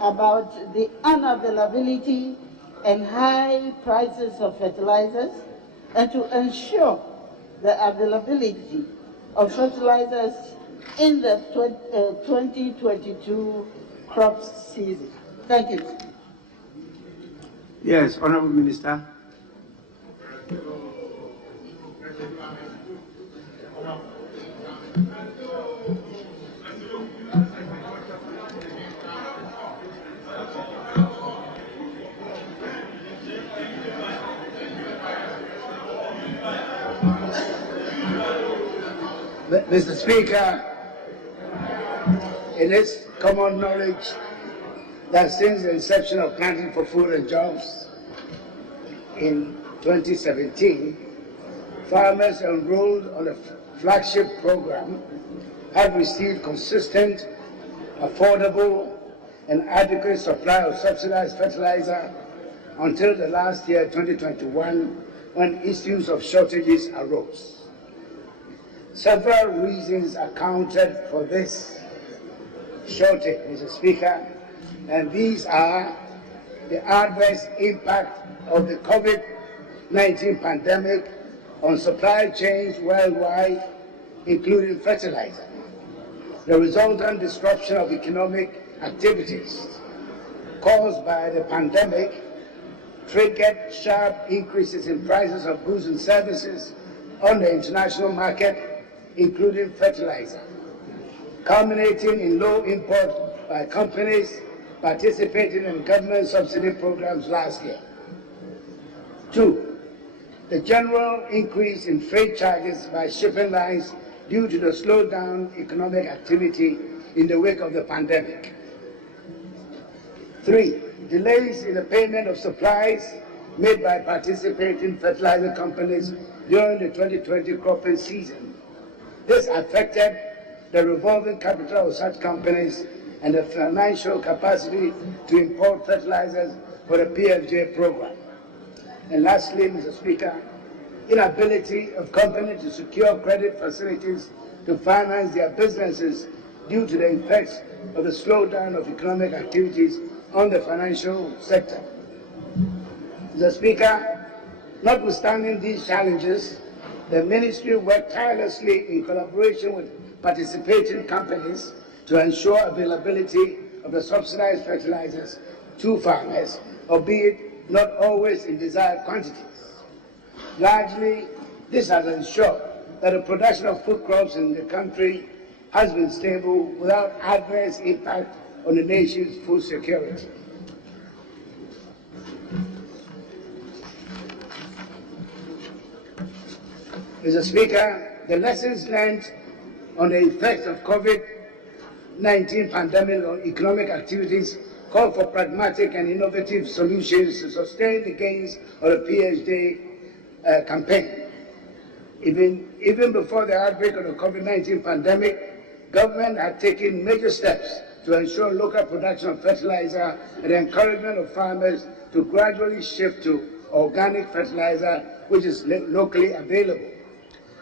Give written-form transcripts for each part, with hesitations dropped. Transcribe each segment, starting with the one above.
about the unavailability and high prices of fertilizers, and to ensure the availability of fertilizers in the 2022 crop season. Thank you. Yes, Honorable Minister. Mr. Speaker, it is common knowledge that since the inception of Planting for Food and Jobs in 2017, farmers enrolled on the flagship program have received consistent, affordable, and adequate supply of subsidized fertilizer until the last year, 2021, when issues of shortages arose. Several reasons accounted for this shortage, Mr. Speaker, and these are the adverse impact of the COVID-19 pandemic on supply chains worldwide, including fertilizer, the resultant disruption of economic activities caused by the pandemic triggered sharp increases in prices of goods and services on the international market, including fertilizer, culminating in low import by companies participating in government subsidy programs last year. 2, the general increase in freight charges by shipping lines due to the slowdown economic activity in the wake of the pandemic. 3, delays in the payment of supplies made by participating fertilizer companies during the 2020 cropping season. This affected the revolving capital of such companies and the financial capacity to import fertilizers for the PFJ program. And lastly, Mr. Speaker, inability of companies to secure credit facilities to finance their businesses due to the effects of the slowdown of economic activities on the financial sector. Mr. Speaker, notwithstanding these challenges, the Ministry worked tirelessly in collaboration with participating companies to ensure availability of the subsidized fertilizers to farmers, albeit not always in desired quantities. Largely, this has ensured that the production of food crops in the country has been stable without adverse impact on the nation's food security. Mr. Speaker, the lessons learned on the effects of COVID-19 pandemic on economic activities call for pragmatic and innovative solutions to sustain the gains of the PhD campaign. Even before the outbreak of the COVID-19 pandemic, government had taken major steps to ensure local production of fertilizer and the encouragement of farmers to gradually shift to organic fertilizer, which is locally available.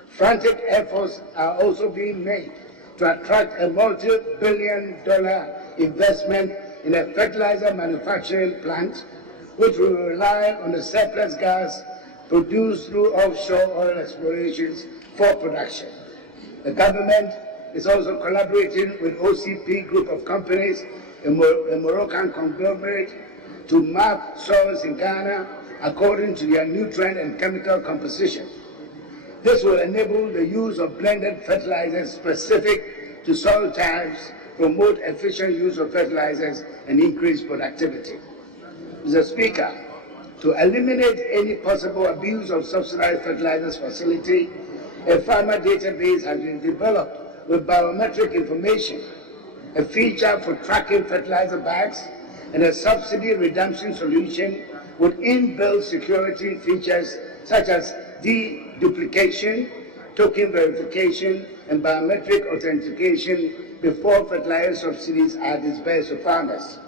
Frantic efforts are also being made to attract a multi-billion-dollar investment in a fertilizer manufacturing plant, which will rely on the surplus gas produced through offshore oil explorations for production. The government is also collaborating with OCP group of companies, a Moroccan conglomerate, to map soils in Ghana according to their nutrient and chemical composition. This will enable the use of blended fertilizers specific to soil types, promote efficient use of fertilizers, and increase productivity. Mr. Speaker, to eliminate any possible abuse of subsidized fertilizers facility, a farmer database has been developed with biometric information, a feature for tracking fertilizer bags, and a subsidy redemption solution with inbuilt security features such as deduplication, token verification, and biometric authentication before fertilizer subsidies are disbursed to farmers.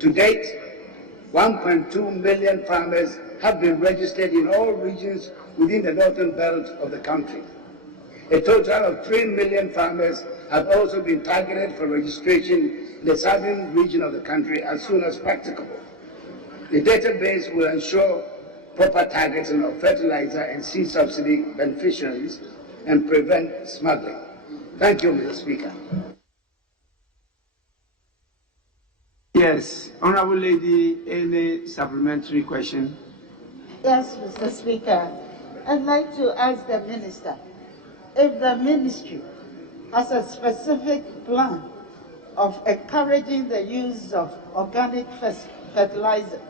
To date, 1.2 million farmers have been registered in all regions within the northern belt of the country. A total of 3 million farmers have also been targeted for registration in the southern region of the country as soon as practicable. The database will ensure proper targeting of fertilizer and seed subsidy beneficiaries and prevent smuggling. Thank you, Mr. Speaker. Yes, Honorable Lady, any supplementary question? Yes, Mr. Speaker. I'd like to ask the Minister if the Ministry has a specific plan of encouraging the use of organic fertilizer,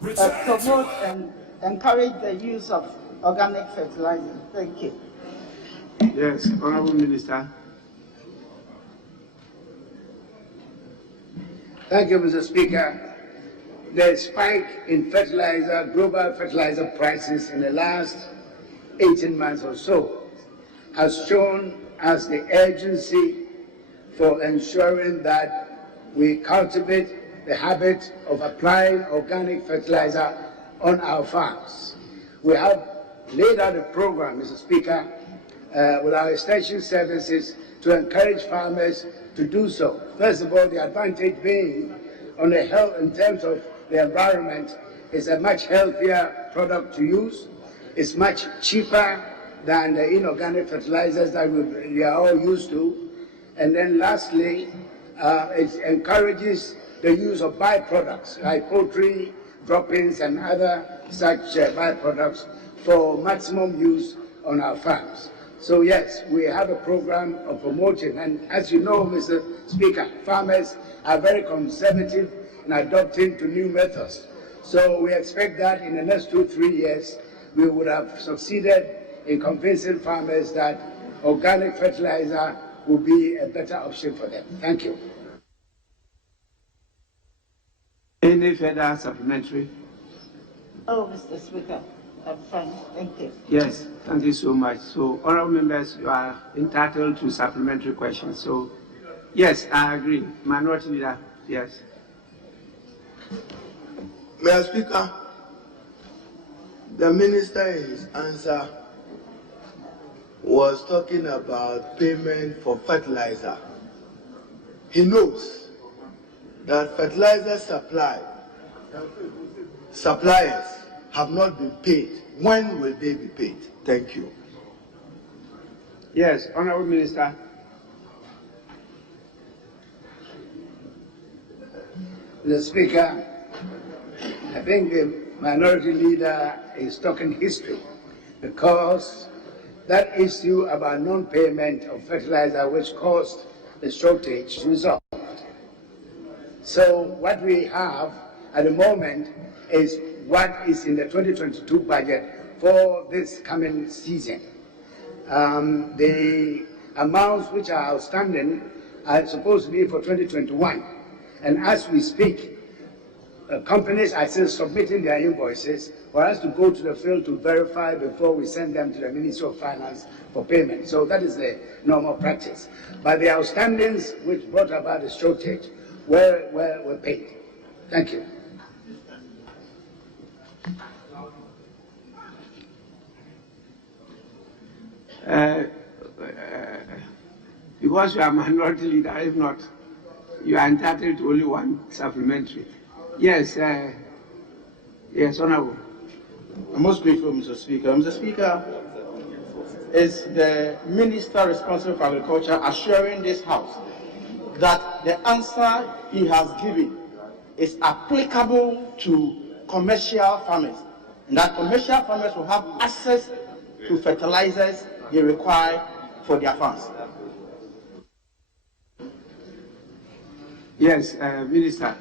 promote and encourage the use of organic fertilizer. Thank you. Yes, Honorable Minister. Thank you, Mr. Speaker. The spike in fertilizer, global fertilizer prices in the last 18 months or so has shown us the urgency for ensuring that we cultivate the habit of applying organic fertilizer on our farms. We have laid out a program, Mr. Speaker, with our extension services to encourage farmers to do so. First of all, the advantage being on the health in terms of the environment is a much healthier product to use. It's much cheaper than the inorganic fertilizers that we are all used to. And then lastly, it encourages the use of byproducts like poultry, droppings and other such byproducts for maximum use on our farms. So yes, we have a program of promoting, and as you know, Mr. Speaker, farmers are very conservative in adopting to new methods. So we expect that in the next 2-3 years, we would have succeeded in convincing farmers that organic fertilizer will be a better option for them. Thank you. Any further supplementary? Oh, Mr. Speaker, I'm fine. Thank you. Yes, thank you so much. So, honorable members, you are entitled to supplementary questions. So, yes, I agree. Minority Leader, yes. Mr. Speaker, the Minister in his answer was talking about payment for fertilizer. He knows that fertilizer suppliers have not been paid. When will they be paid? Thank you. Yes, Honorable Minister. Mr. Speaker, I think the minority leader is talking history because that issue about non-payment of fertilizer which caused the shortage is resolved. So what we have at the moment is what is in the 2022 budget for this coming season. The amounts which are outstanding are supposed to be for 2021. And as we speak, companies are still submitting their invoices for us to go to the field to verify before we send them to the Ministry of Finance for payment. So that is the normal practice. But the outstandings which brought about the shortage were paid. Thank you. Because you are minority leader, if not, you are entitled to only one supplementary. Yes, yes, Honorable. I'm most grateful, Mr. Speaker. Mr. Speaker, is the Minister responsible for Agriculture assuring this House that the answer he has given is applicable to commercial farmers, and that commercial farmers will have access to fertilizers they require for their farms? Yes, Minister.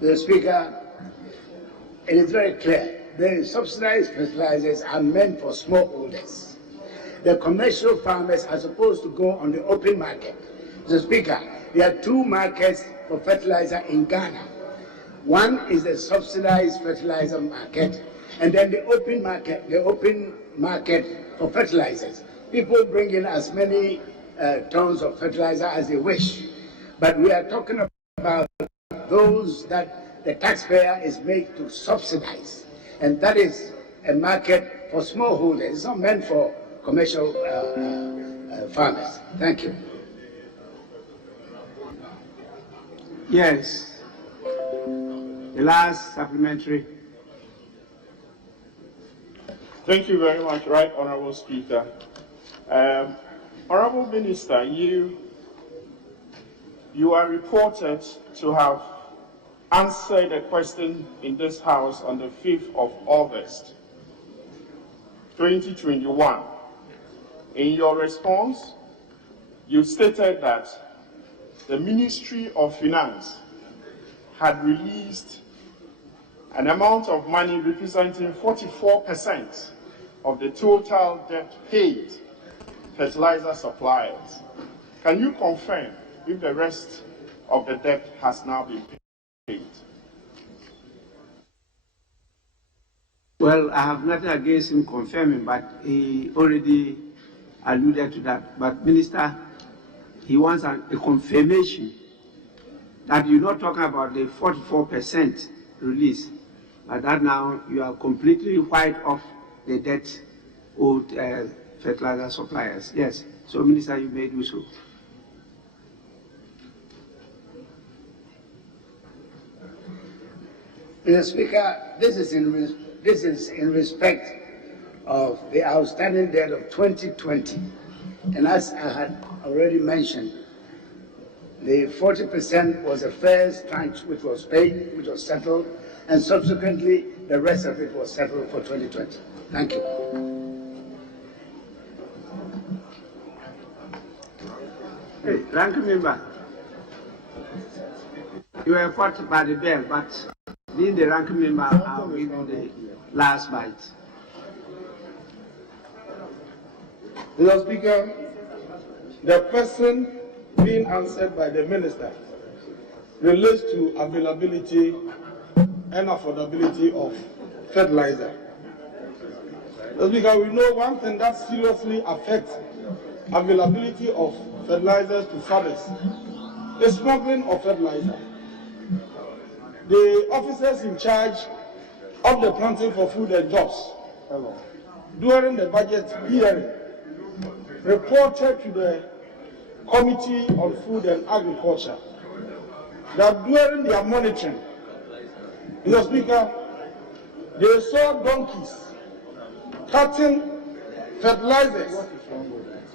Mr. Speaker, it is very clear. The subsidized fertilizers are meant for smallholders. The commercial farmers are supposed to go on the open market. Mr. Speaker, there are two markets for fertilizer in Ghana. One is the subsidized fertilizer market, and then the open market for fertilizers. People bring in as many tons of fertilizer as they wish, but we are talking about those that the taxpayer is made to subsidize, and that is a market for smallholders. It's not meant for commercial farmers. Thank you. Yes. The last supplementary. Thank you very much, Right Honourable Speaker. Honourable Minister, you are reported to have answered a question in this House on the 5th of August, 2021. In your response, you stated that the Ministry of Finance had released an amount of money representing 44% of the total debt paid fertilizer suppliers. Can you confirm if the rest of the debt has now been paid? Well, I have nothing against him confirming, but he already alluded to that. But Minister, he wants a confirmation that you're not talking about the 44% release, but that now you are completely wiped off the debt owed fertilizer suppliers. Yes. So, Minister, you may do so. Mr. Speaker, this is in respect of the outstanding debt of 2020. And as I had already mentioned, the 40% was the first tranche which was paid, which was settled, and subsequently the rest of it was settled for 2020. Thank you. Hey, ranking member, you were caught by the bell, but being the ranking member, I'll give you the last bite. Mr. Speaker, the question being answered by the minister relates to availability and affordability of fertilizer. Mr. Speaker, we know one thing that seriously affects availability of fertilizers to farmers is smuggling of fertilizer. The officers in charge of the planting for food and jobs during the budget hearing reported to the Committee on Food and Agriculture that during their monitoring, Mr. Speaker, they saw donkeys cutting fertilizers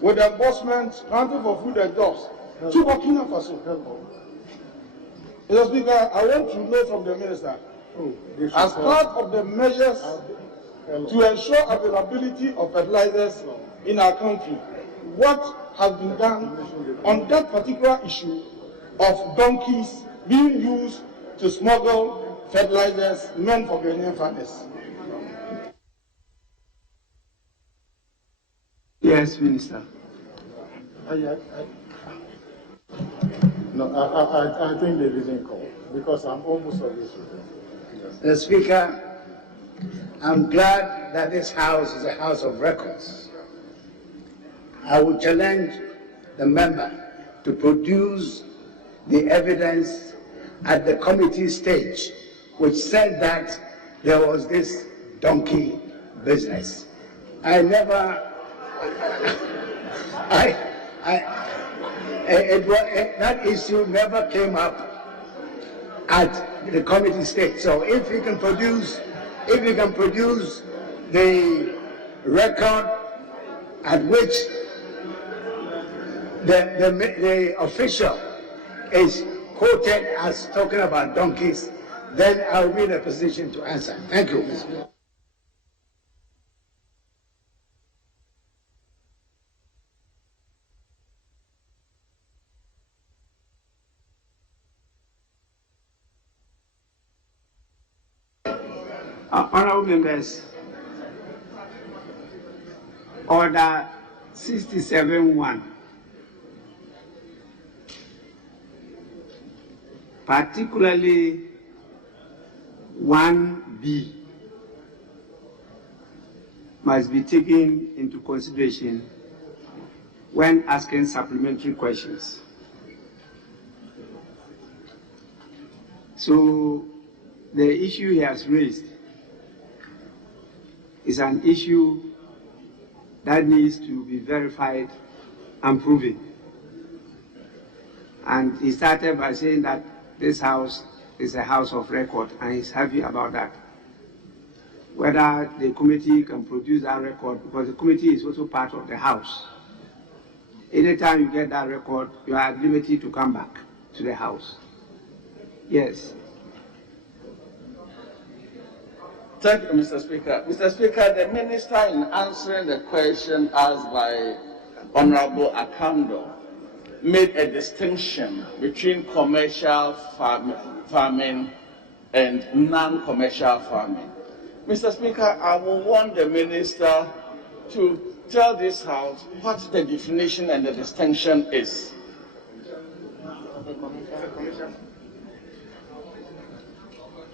with embossment, planting for food and jobs to Burkina Faso. Mr. Speaker, I want to know from the minister, as part of the measures to ensure availability of fertilizers in our country, what has been done on that particular issue of donkeys being used to smuggle fertilizers meant for Ghanaian farmers? Yes, Minister. No, I think they didn't call because I'm almost always with them. Mr. Speaker, I'm glad that this House is a House of records. I will challenge the member to produce the evidence at the committee stage which said that there was this donkey business. That issue never came up at the committee stage. So if you can produce the record at which the official is quoted as talking about donkeys, then I'll be in a position to answer. Thank you, Mr. Speaker. Honourable members, Order 67-1, particularly 1B, must be taken into consideration when asking supplementary questions. So the issue he has raised is an issue that needs to be verified and proven. And he started by saying that this house is a house of record, and he's happy about that. Whether the committee can produce that record, because the committee is also part of the house. Anytime you get that record, you are at liberty to come back to the house. Yes. Thank you, Mr. Speaker. Mr. Speaker, the Minister, in answering the question asked by Honorable Akando, made a distinction between commercial farming and non-commercial farming. Mr. Speaker, I will want the Minister to tell this House what the definition and the distinction is.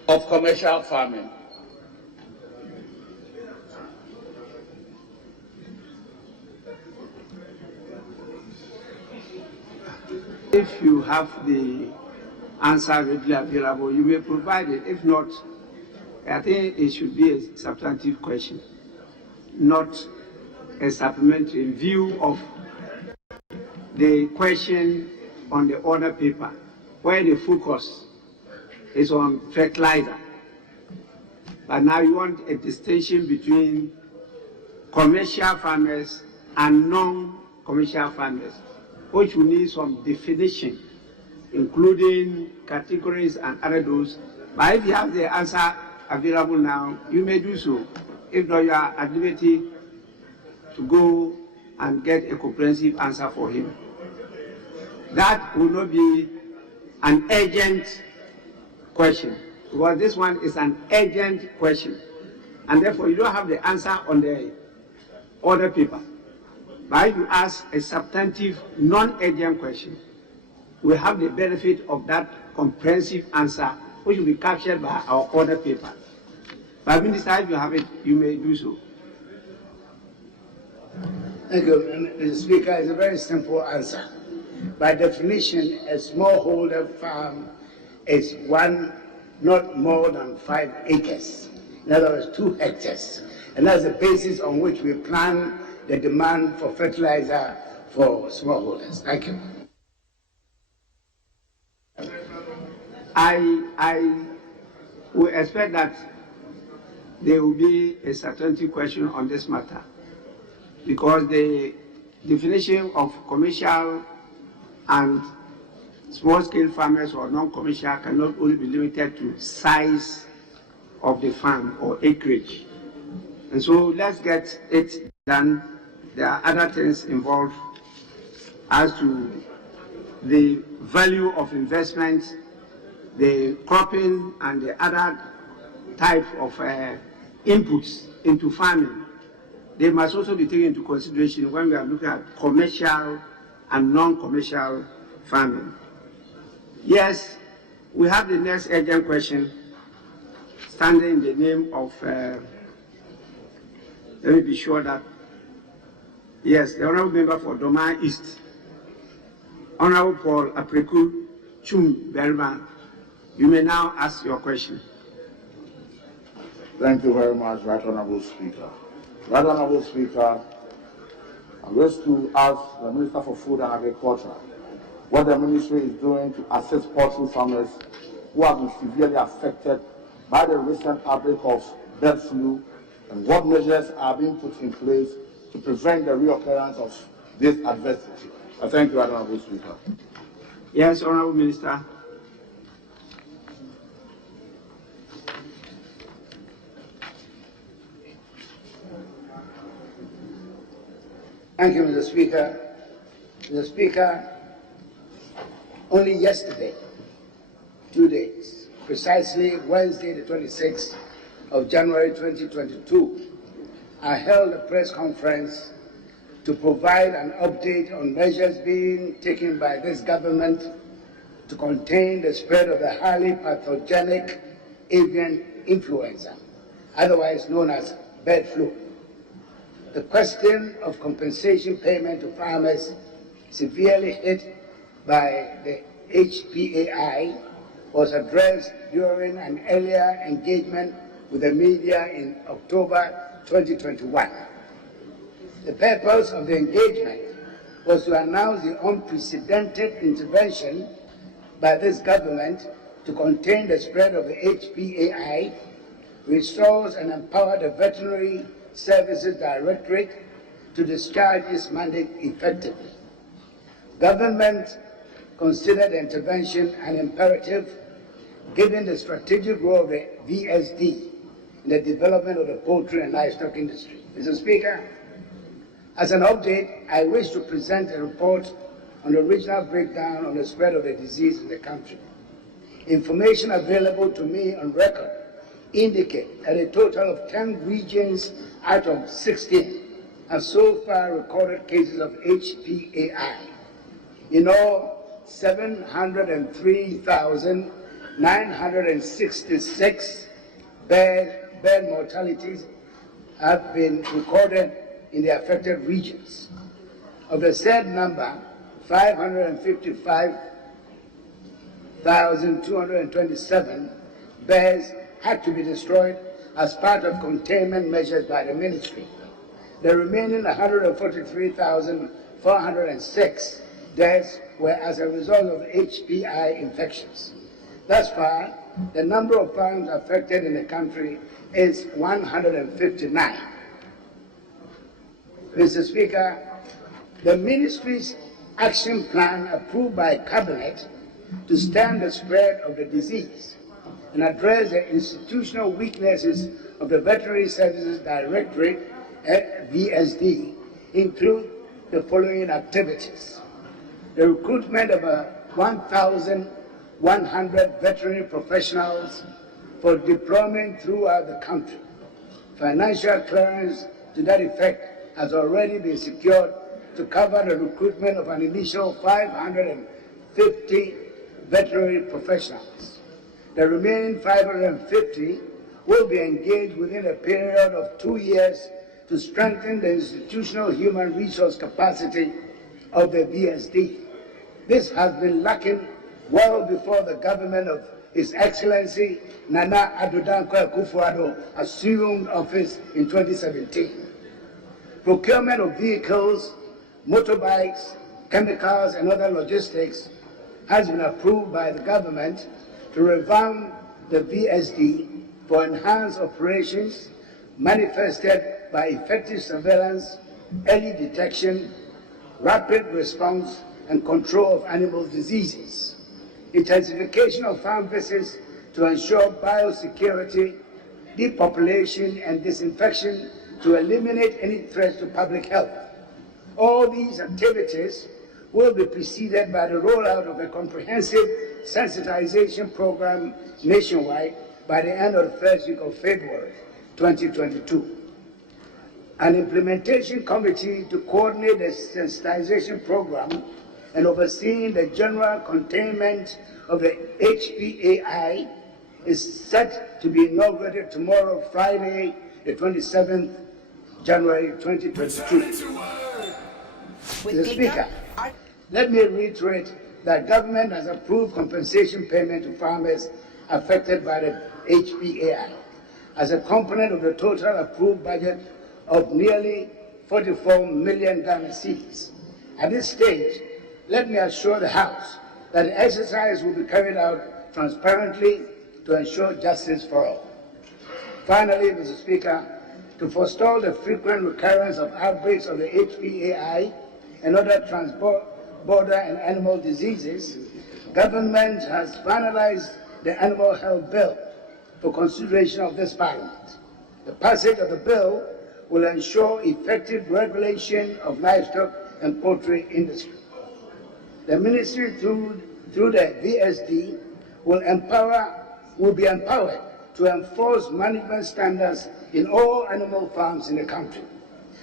Of commercial farming. If you have the answer readily available, you may provide it. If not, I think it should be a substantive question, not a supplementary, in view of the question on the order paper, where the focus is on fertilizer. But now you want a distinction between commercial farmers and non-commercial farmers, which will need some definition, including categories and other those. But if you have the answer available now, you may do so. If not, you are at liberty to go and get a comprehensive answer for him. That will not be an urgent question, because this one is an urgent question, and therefore you don't have the answer on the order paper. But if you ask a substantive, non-urgent question, we have the benefit of that comprehensive answer, which will be captured by our order paper. But Minister, if you have it, you may do so. Thank you, Mr. Speaker. It's a very simple answer. By definition, a smallholder farm is one not more than 5 acres. In other words, 2 hectares. And that's the basis on which we plan the demand for fertilizer for smallholders. Thank you. I would expect that there will be a certainty question on this matter, because the definition of commercial and small-scale farmers or non-commercial cannot only be limited to size of the farm or acreage. And so let's get it done. There are other things involved as to the value of investment, the cropping and the other type of inputs into farming. They must also be taken into consideration when we are looking at commercial and non-commercial farming. Yes, we have the next urgent question standing in the name of, let me be sure that, yes, the Honourable Member for Doma East, Honourable Paul Apreku Chum Berman, you may now ask your question. Thank you very much, Right Honourable Speaker. Right Honourable Speaker, I'm going to ask the Minister for Food and Agriculture what the ministry is doing to assist poultry farmers who have been severely affected by the recent outbreak of bird flu, and what measures are being put in place to prevent the reoccurrence of this adversity. Thank you, Honourable Speaker. Yes, Honourable Minister. Thank you, Mr. Speaker. Mr. Speaker, only yesterday, 2 days, precisely Wednesday, the 26th of January 2022, I held a press conference to provide an update on measures being taken by this government to contain the spread of the highly pathogenic avian influenza, otherwise known as bird flu. The question of compensation payment to farmers severely hit by the HPAI was addressed during an earlier engagement with the media in October 2021. The purpose of the engagement was to announce the unprecedented intervention by this government to contain the spread of the HPAI, restores and empower the Veterinary Services Directorate to discharge its mandate effectively. Government considered the intervention an imperative given the strategic role of the VSD in the development of the poultry and livestock industry. Mr. Speaker, as an update, I wish to present a report on the regional breakdown on the spread of the disease in the country. Information available to me on record indicate that a total of 10 regions out of 16 have so far recorded cases of HPAI. In all, 703,966 bird mortalities have been recorded in the affected regions. Of the said number, 555,227 bears had to be destroyed as part of containment measures by the ministry. The remaining 143,406 deaths were as a result of HPI infections. Thus far, the number of farms affected in the country is 159. Mr. Speaker, the ministry's action plan approved by Cabinet to stem the spread of the disease and address the institutional weaknesses of the Veterinary Services Directorate, VSD, include the following activities: the recruitment of 1,100 veterinary professionals for deployment throughout the country. Financial clearance to that effect has already been secured to cover the recruitment of an initial 550 veterinary professionals. The remaining 550 will be engaged within a period of 2 years to strengthen the institutional human resource capacity of the VSD. This has been lacking well before the government of His Excellency Nana Addo Dankwa Akufo-Addo assumed office in 2017. Procurement of vehicles, motorbikes, chemicals, and other logistics has been approved by the government to revamp the VSD for enhanced operations manifested by effective surveillance, early detection, rapid response, and control of animal diseases. Intensification of farm visits to ensure biosecurity, depopulation, and disinfection to eliminate any threats to public health. All these activities will be preceded by the rollout of a comprehensive sensitization program nationwide by the end of the first week of February 2022. An implementation committee to coordinate the sensitization program and overseeing the general containment of the HPAI is set to be inaugurated tomorrow, Friday, the 27th January 2022. Mr. Speaker, let me reiterate that government has approved compensation payment to farmers affected by the HPAI as a component of the total approved budget of nearly 44 million Ghana cedis. At this stage, let me assure the House that the exercise will be carried out transparently to ensure justice for all. Finally, Mr. Speaker, to forestall the frequent recurrence of outbreaks of the HPAI and other transborder and animal diseases, government has finalized the Animal Health Bill for consideration of this Parliament. The passage of the bill will ensure effective regulation of livestock and poultry industry. The ministry, through the VSD, will be empowered to enforce management standards in all animal farms in the country.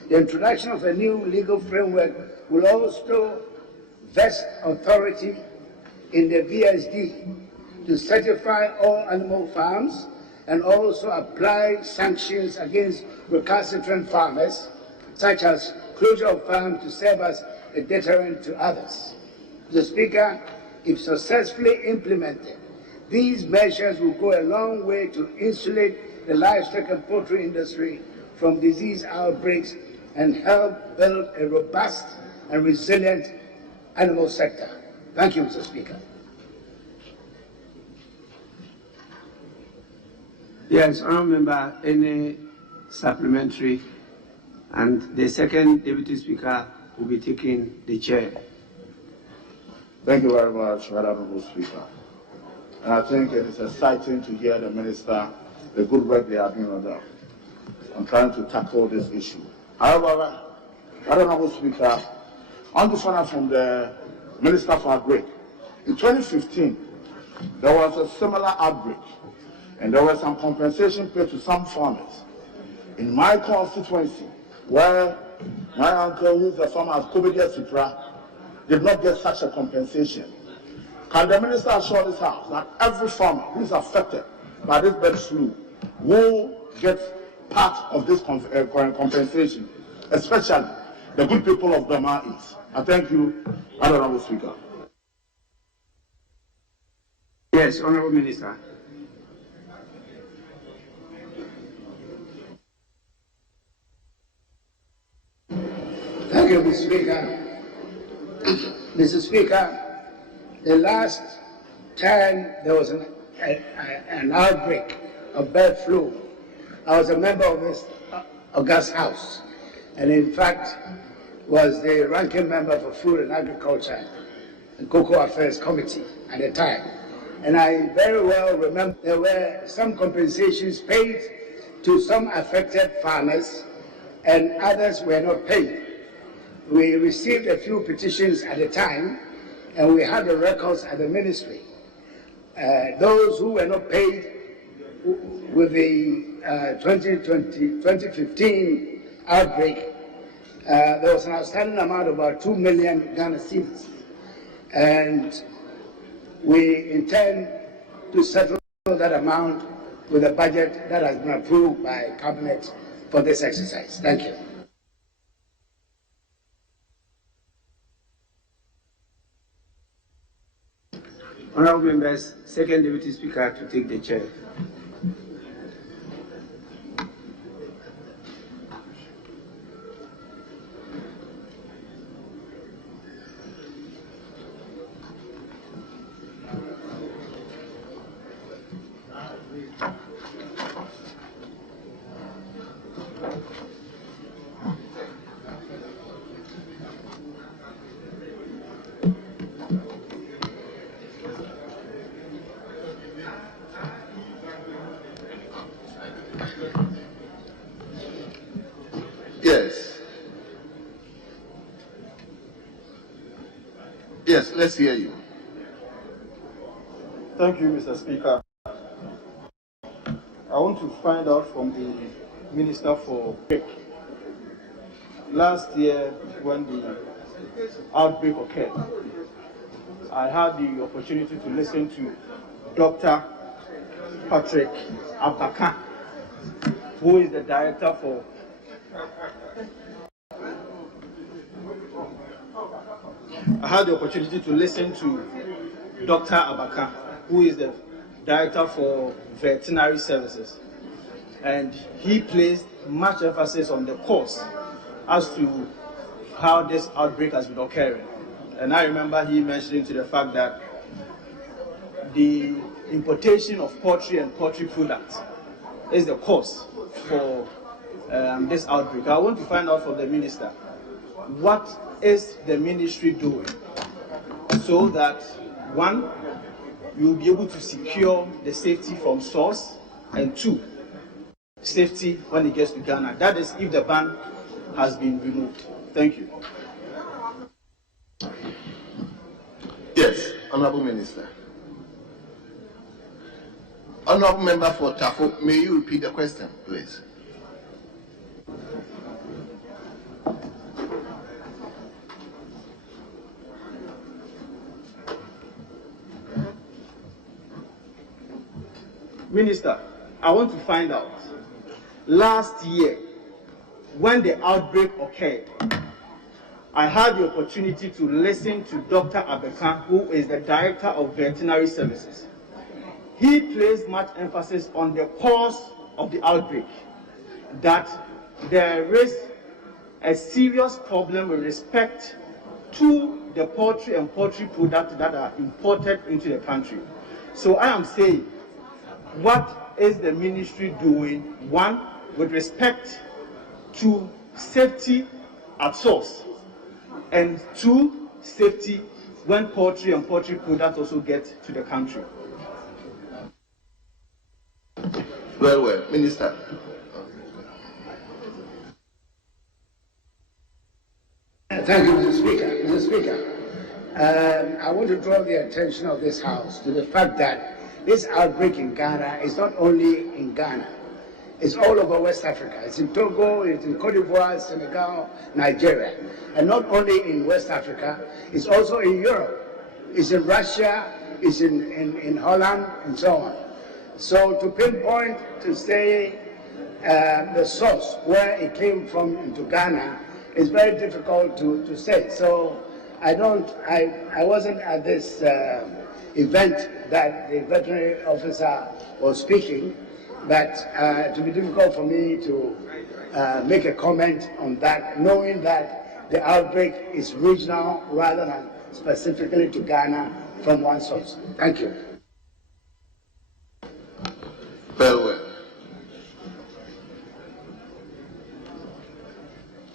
The introduction of a new legal framework will also vest authority in the VSD to certify all animal farms and also apply sanctions against recalcitrant farmers, such as closure of farms to serve as a deterrent to others. Mr. Speaker, if successfully implemented, these measures will go a long way to insulate the livestock and poultry industry from disease outbreaks and help build a robust and resilient animal sector. Thank you, Mr. Speaker. Yes, Honourable Member, any supplementary? And the second Deputy Speaker will be taking the chair. Thank you very much, Honourable Speaker. And I think it is exciting to hear the Minister, the good work they are doing on trying to tackle this issue. However, Honourable Speaker, I want to find out from the Minister for Outbreak. In 2015, there was a similar outbreak, and there was some compensation paid to some farmers. In my constituency, where my uncle, who is a farmer at Kobedia Supra, did not get such a compensation. Can the Minister assure this House that every farmer who is affected by this bird flu will get part of this compensation, especially the good people of Burma East? I thank you, Honourable Speaker. Yes, Honourable Minister. Thank you, Mr. Speaker. Mr. Speaker, the last time there was an outbreak of bird flu, I was a member of this august House, and in fact was the ranking member for Food and Agriculture and Cocoa Affairs Committee at the time. And I very well remember there were some compensations paid to some affected farmers and others were not paid. We received a few petitions at the time, and we had the records at the ministry. Those who were not paid with the 2015 outbreak, there was an outstanding amount of about 2 million Ghana cedis. And we intend to settle that amount with a budget that has been approved by Cabinet for this exercise. Thank you. Honourable Members, second Deputy Speaker to take the chair. Yes. Yes, let's hear you. Thank you, Mr. Speaker. I want to find out from the Minister for Outbreak. Last year, when the outbreak occurred, I had the opportunity to listen to Dr. Patrick Abaka, who is the director for I had the opportunity to listen to Dr. Abaka, who is the Director for Veterinary Services, and he placed much emphasis on the cause as to how this outbreak has been occurring. And I remember he mentioning to the fact that the importation of poultry and poultry products is the cause for this outbreak. I want to find out from the Minister, what is the ministry doing so that, one, you will be able to secure the safety from source, and two, safety when it gets to Ghana. That is if the ban has been removed. Thank you. Yes, Honourable Minister. Honourable Member for Tafo, may you repeat the question, please? Minister, I want to find out, last year, when the outbreak occurred, I had the opportunity to listen to Dr. Abeka, who is the Director of Veterinary Services. He placed much emphasis on the cause of the outbreak, that there is a serious problem with respect to the poultry and poultry products that are imported into the country. So I am saying, what is the ministry doing, one, with respect to safety at source, and two, safety when poultry and poultry products also get to the country? Well, Minister. Thank you, Mr. Speaker. Mr. Speaker, I want to draw the attention of this House to the fact that this outbreak in Ghana is not only in Ghana, it's all over West Africa. It's in Togo, it's in Cote d'Ivoire, Senegal, Nigeria. And not only in West Africa, it's also in Europe. It's in Russia, it's in Holland, and so on. So to pinpoint, to say the source where it came from into Ghana is very difficult to say. So I wasn't at this event that the veterinary officer was speaking, but it would be difficult for me to make a comment on that, knowing that the outbreak is regional rather than specifically to Ghana from one source. Thank you. Well.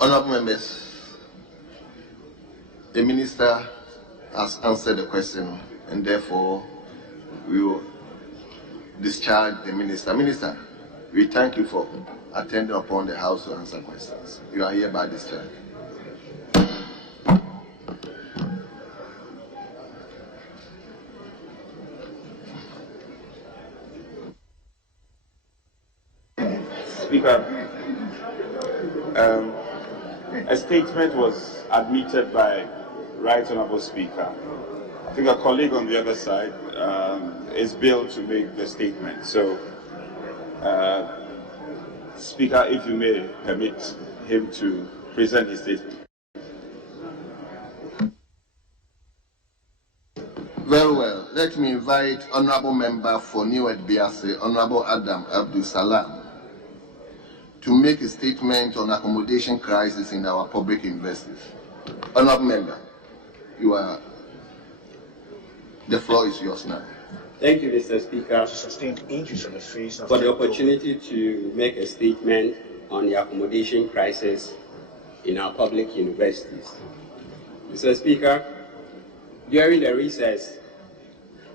Honourable members, the minister has answered the question, and therefore we will discharge the minister. Minister, we thank you for attending upon the House to answer questions. You are hereby discharged. Speaker, a statement was admitted by Right Honourable Speaker. I think a colleague on the other side is billed to make the statement. So, Speaker, if you may permit him to present his statement. Well, let me invite Honourable Member for New Biase, Honourable Adam Abdul Salam, to make a statement on accommodation crisis in our public universities. Honourable Member, the floor is yours now. Thank you, Mr. Speaker, for the opportunity to make a statement on the accommodation crisis in our public universities. Mr. Speaker, during the recess,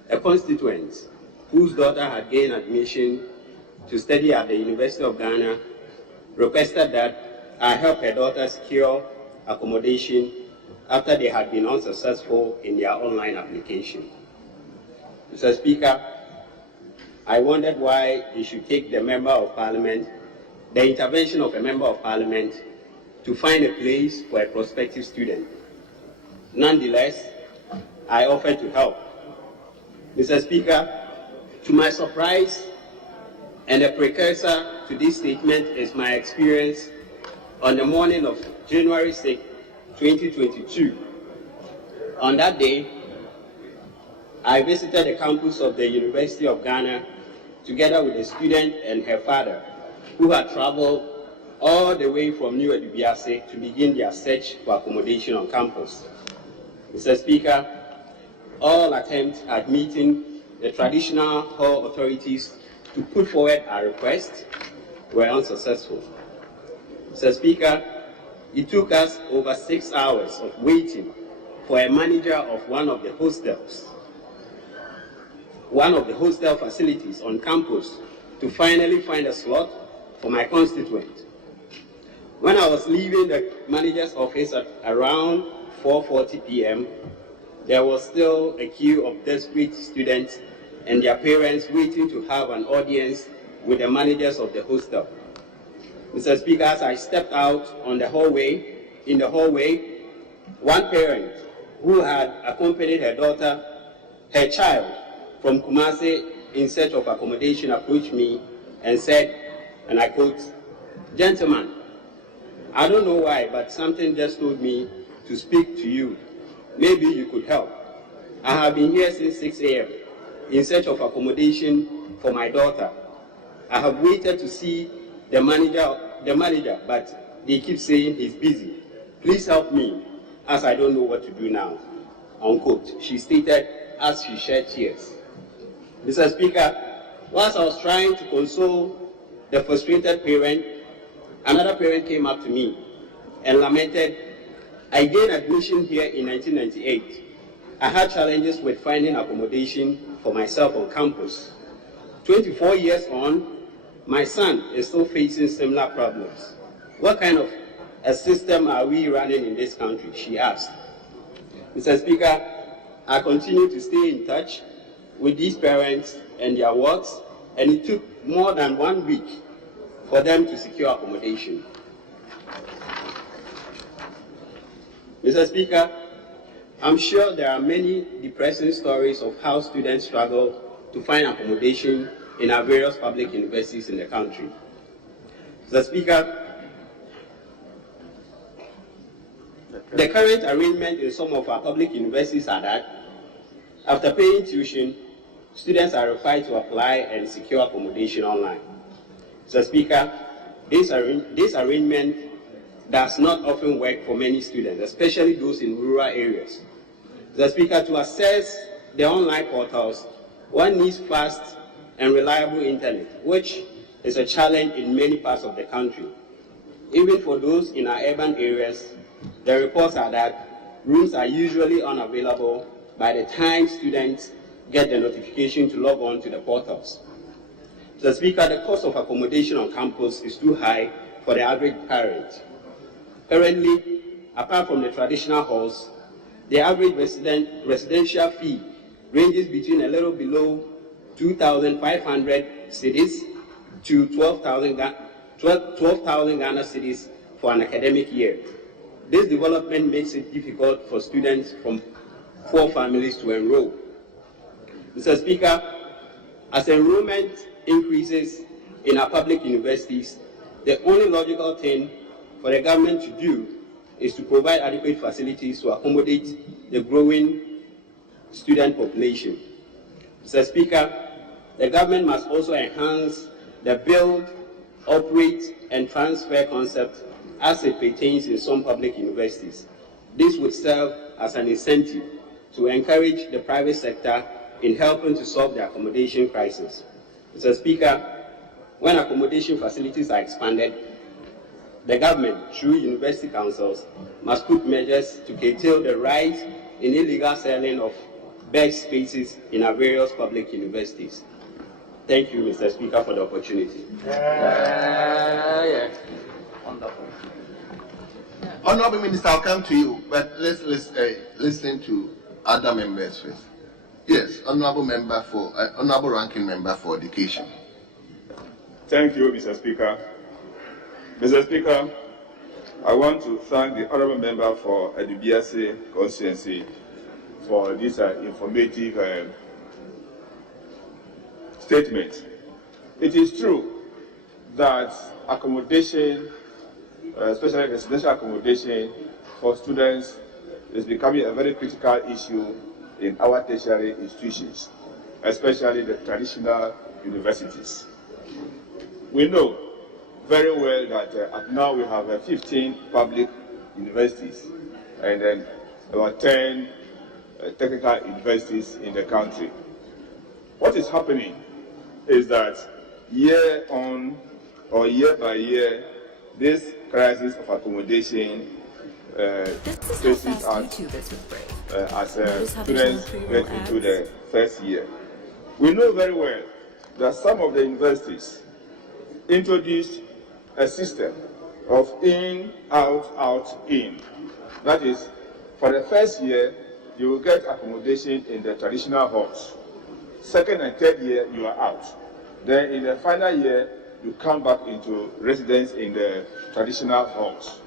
a constituent whose daughter had gained admission to study at the University of Ghana requested that I help her daughter secure accommodation after they had been unsuccessful in their online application. Mr. Speaker, I wondered why they should take the Member of Parliament, the intervention of a Member of Parliament, to find a place for a prospective student. Nonetheless, I offered to help. Mr. Speaker, to my surprise, and a precursor to this statement is my experience on the morning of January 6, 2022. On that day, I visited the campus of the University of Ghana together with a student and her father, who had traveled all the way from New Biase to begin their search for accommodation on campus. Mr. Speaker, all attempts at meeting the traditional hall authorities to put forward our request were unsuccessful. Mr. Speaker, it took us over 6 hours of waiting for a manager of one of the hostel facilities on campus to finally find a slot for my constituent. When I was leaving the manager's office at around 4:40 p.m., there was still a queue of desperate students and their parents waiting to have an audience with the managers of the hostel. Mr. Speaker, as I stepped out in the hallway, one parent who had accompanied her child from Kumasi in search of accommodation approached me and said, and I quote, "Gentlemen, I don't know why, but something just told me to speak to you. Maybe you could help. I have been here since 6 a.m. in search of accommodation for my daughter. I have waited to see the manager, but they keep saying he's busy. Please help me, as I don't know what to do now," unquote. She stated as she shed tears. Mr. Speaker, whilst I was trying to console the frustrated parent, another parent came up to me and lamented, "I gained admission here in 1998. I had challenges with finding accommodation for myself on campus. 24 years on, my son is still facing similar problems. What kind of a system are we running in this country?" she asked. Mr. Speaker, I continue to stay in touch with these parents and their wards, and it took more than 1 week for them to secure accommodation. Mr. Speaker, I'm sure there are many depressing stories of how students struggle to find accommodation in our various public universities in the country. Mr. Speaker, the current arrangement in some of our public universities are that after paying tuition, students are required to apply and secure accommodation online. Mr. Speaker, this arrangement does not often work for many students, especially those in rural areas. Mr. Speaker, to access the online portals, one needs fast and reliable internet, which is a challenge in many parts of the country. Even for those in our urban areas, the reports are that rooms are usually unavailable by the time students get the notification to log on to the portals. Mr. Speaker, the cost of accommodation on campus is too high for the average parent. Currently, apart from the traditional halls, the average residential fee ranges between a little below 2,500 cedis to 12,000 Ghana cedis for an academic year. This development makes it difficult for students from poor families to enroll. Mr. Speaker, as enrollment increases in our public universities, the only logical thing for the government to do is to provide adequate facilities to accommodate the growing student population. Mr. Speaker, the government must also enhance the build, operate, and transfer concept as it pertains in some public universities. This would serve as an incentive to encourage the private sector in helping to solve the accommodation crisis. Mr. Speaker, when accommodation facilities are expanded, the government, through university councils, must put measures to curtail the rise in illegal selling of bed spaces in our various public universities. Thank you, Mr. Speaker, for the opportunity. Honorable Minister, I'll come to you, but let's listen to other members first. Yes, Honorable Ranking Member for Education. Thank you, Mr. Speaker. Mr. Speaker, I want to thank the Honorable Member for Edubiase constituency for this informative statement. It is true that accommodation, especially residential accommodation for students, is becoming a very critical issue in our tertiary institutions, especially the traditional universities. We know very well that now we have 15 public universities and then about 10 technical universities in the country. What is happening is that year on or year by year, this crisis of accommodation faces us as students get into the first year. We know very well that some of the universities introduced a system of in, out, out, in. That is, for the first year, you will get accommodation in the traditional halls. Second and third year, you are out. Then in the final year, you come back into residence in the traditional halls.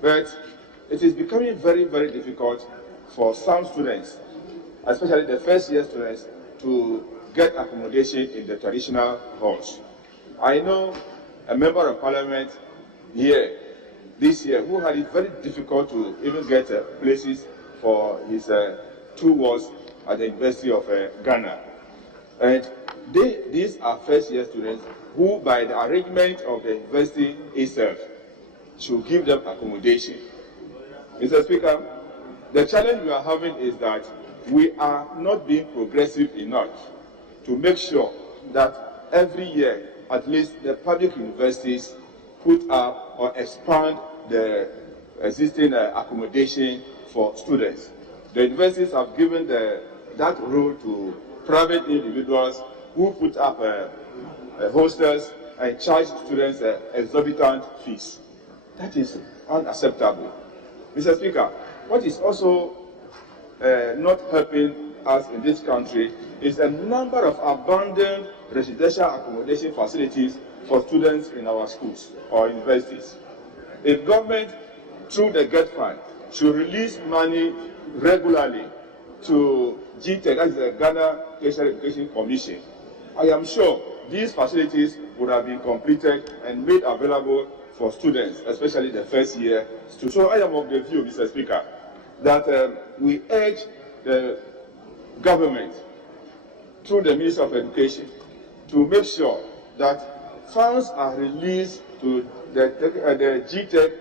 But it is becoming very, very difficult for some students, especially the first year students, to get accommodation in the traditional halls. I know a member of Parliament here this year who had it very difficult to even get places for his 2 wards at the University of Ghana. And these are first year students who, by the arrangement of the university itself, should give them accommodation. Mr. Speaker, the challenge we are having is that we are not being progressive enough to make sure that every year, at least the public universities put up or expand the existing accommodation for students. The universities have given that role to private individuals who put up hostels and charge students exorbitant fees. That is unacceptable. Mr. Speaker, what is also not helping us in this country is a number of abandoned residential accommodation facilities for students in our schools or universities. If government, through the GET Fund, should release money regularly to GTEC, that is the Ghana Tertiary Education Commission, I am sure these facilities would have been completed and made available for students, especially the first year students. So I am of the view, Mr. Speaker, that we urge the government, through the Ministry of Education, to make sure that funds are released to the GTEC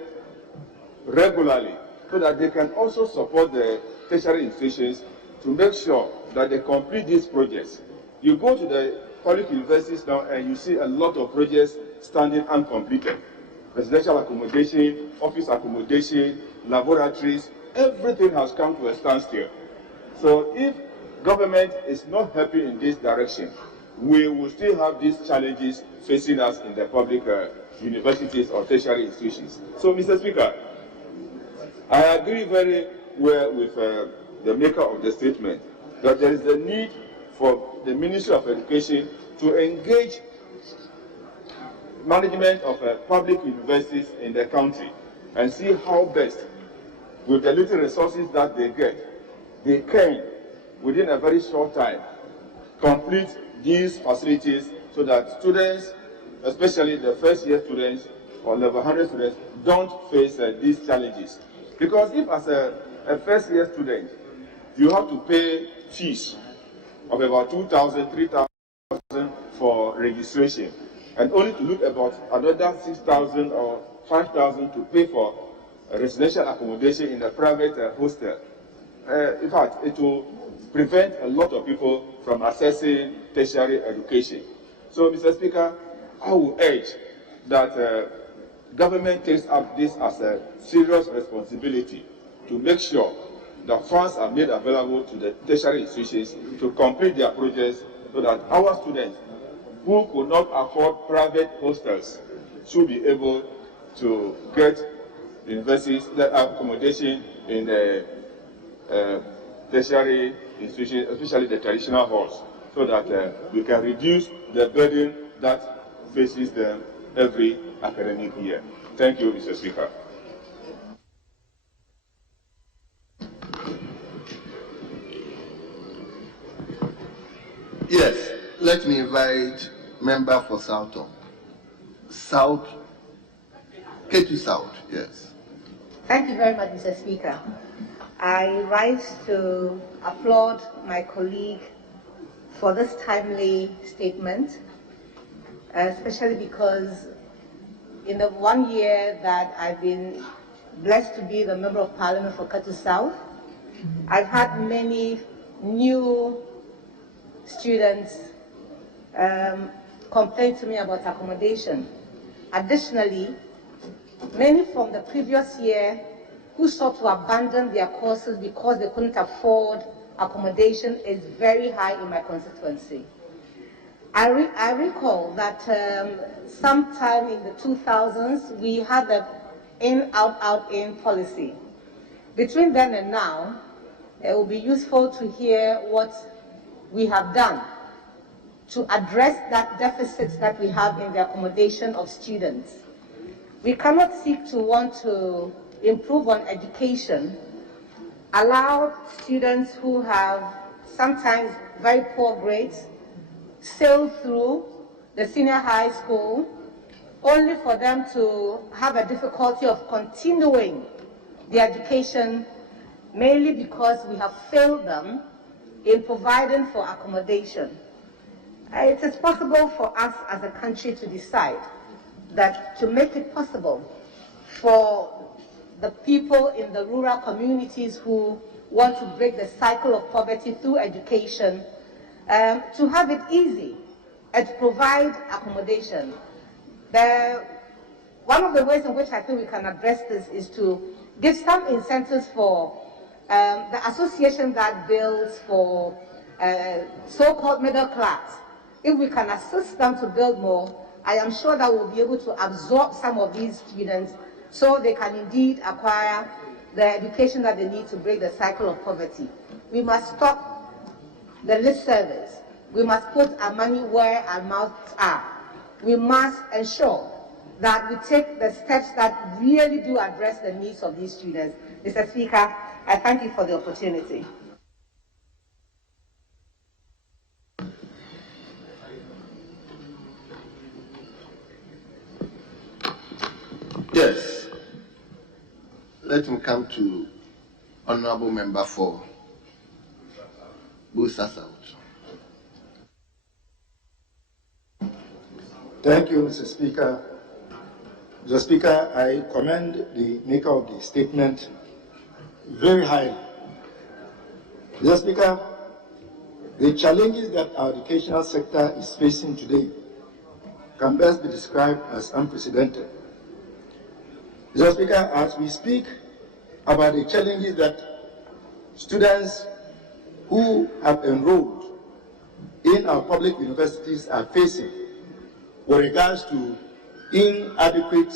regularly, so that they can also support the tertiary institutions to make sure that they complete these projects. You go to the public universities now and you see a lot of projects standing uncompleted. Residential accommodation, office accommodation, laboratories, everything has come to a standstill. So if government is not helping in this direction, we will still have these challenges facing us in the public universities or tertiary institutions. So, Mr. Speaker, I agree very well with the maker of the statement that there is a need for the Ministry of Education to engage management of public universities in the country and see how best, with the little resources that they get, they can, within a very short time, complete these facilities so that students, especially the first year students or level 100 students, don't face these challenges. Because if as a first year student, you have to pay fees of about 2,000, 3,000 for registration, and only to look about another 6,000 or 5,000 to pay for residential accommodation in a private hostel. In fact, it will prevent a lot of people from accessing tertiary education. So, Mr. Speaker, I will urge that government takes up this as a serious responsibility to make sure the funds are made available to the tertiary institutions to complete their projects so that our students who could not afford private hostels should be able to get universities that have accommodation in the tertiary institutions, especially the traditional halls, so that we can reduce the burden that faces them every academic year. Thank you, Mr. Speaker. Yes, let me invite member for Southton. South, K2 South, yes. Thank you very much, Mr. Speaker. I rise to applaud my colleague for this timely statement, especially because in the 1 year that I've been blessed to be the Member of Parliament for K2 South, I've had many new students complain to me about accommodation. Additionally, many from the previous year who sought to abandon their courses because they couldn't afford accommodation is very high in my constituency. I recall that sometime in the 2000s, we had the in, out, in policy. Between then and now, it will be useful to hear what we have done to address that deficit that we have in the accommodation of students. We cannot seek to want to improve on education, allow students who have sometimes very poor grades sail through the senior high school, only for them to have a difficulty of continuing their education, mainly because we have failed them in providing for accommodation. It is possible for us as a country to decide that to make it possible for the people in the rural communities who want to break the cycle of poverty through education, to have it easy and to provide accommodation. One of the ways in which I think we can address this is to give some incentives for the association that builds for so-called middle class. If we can assist them to build more, I am sure that we'll be able to absorb some of these students so they can indeed acquire the education that they need to break the cycle of poverty. We must stop the lip service. We must put our money where our mouths are. We must ensure that we take the steps that really do address the needs of these students. Mr. Speaker, I thank you for the opportunity. Yes. Let him come to Honorable Member for Busa South. Thank you, Mr. Speaker. Mr. Speaker, I commend the maker of the statement very highly. Mr. Speaker, the challenges that our educational sector is facing today can best be described as unprecedented. Mr. Speaker, as we speak about the challenges that students who have enrolled in our public universities are facing with regards to inadequate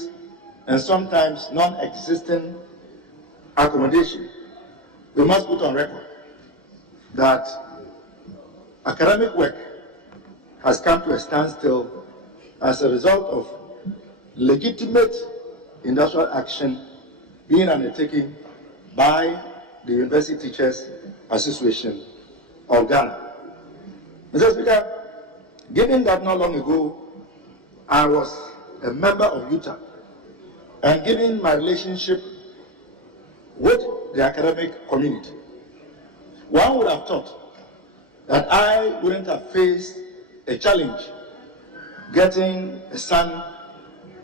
and sometimes non-existent accommodation, we must put on record that academic work has come to a standstill as a result of legitimate industrial action being undertaken by the University Teachers Association of Ghana. Mr. Speaker, given that not long ago I was a member of UTA, and given my relationship with the academic community, one would have thought that I wouldn't have faced a challenge getting a son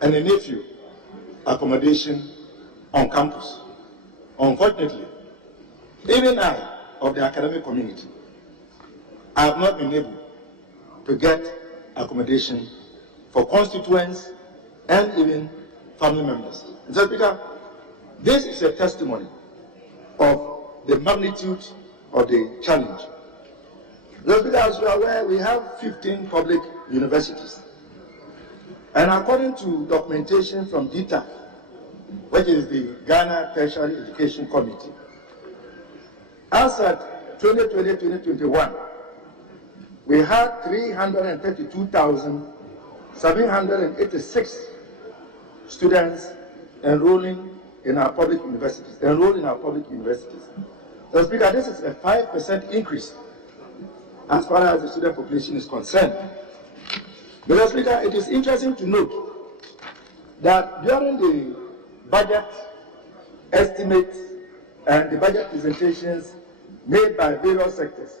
and a nephew accommodation on campus. Unfortunately, even I, of the academic community, I have not been able to get accommodation for constituents and even family members. Mr. Speaker, this is a testimony of the magnitude of the challenge. Mr. Speaker, as you are aware, we have 15 public universities. And according to documentation from DITA, which is the Ghana Tertiary Education Committee, as at 2020-2021, we had 332,786 students enrolling in our public universities. So, Speaker, this is a 5% increase as far as the student population is concerned. Mr. Speaker, it is interesting to note that during the budget estimates and the budget presentations made by various sectors,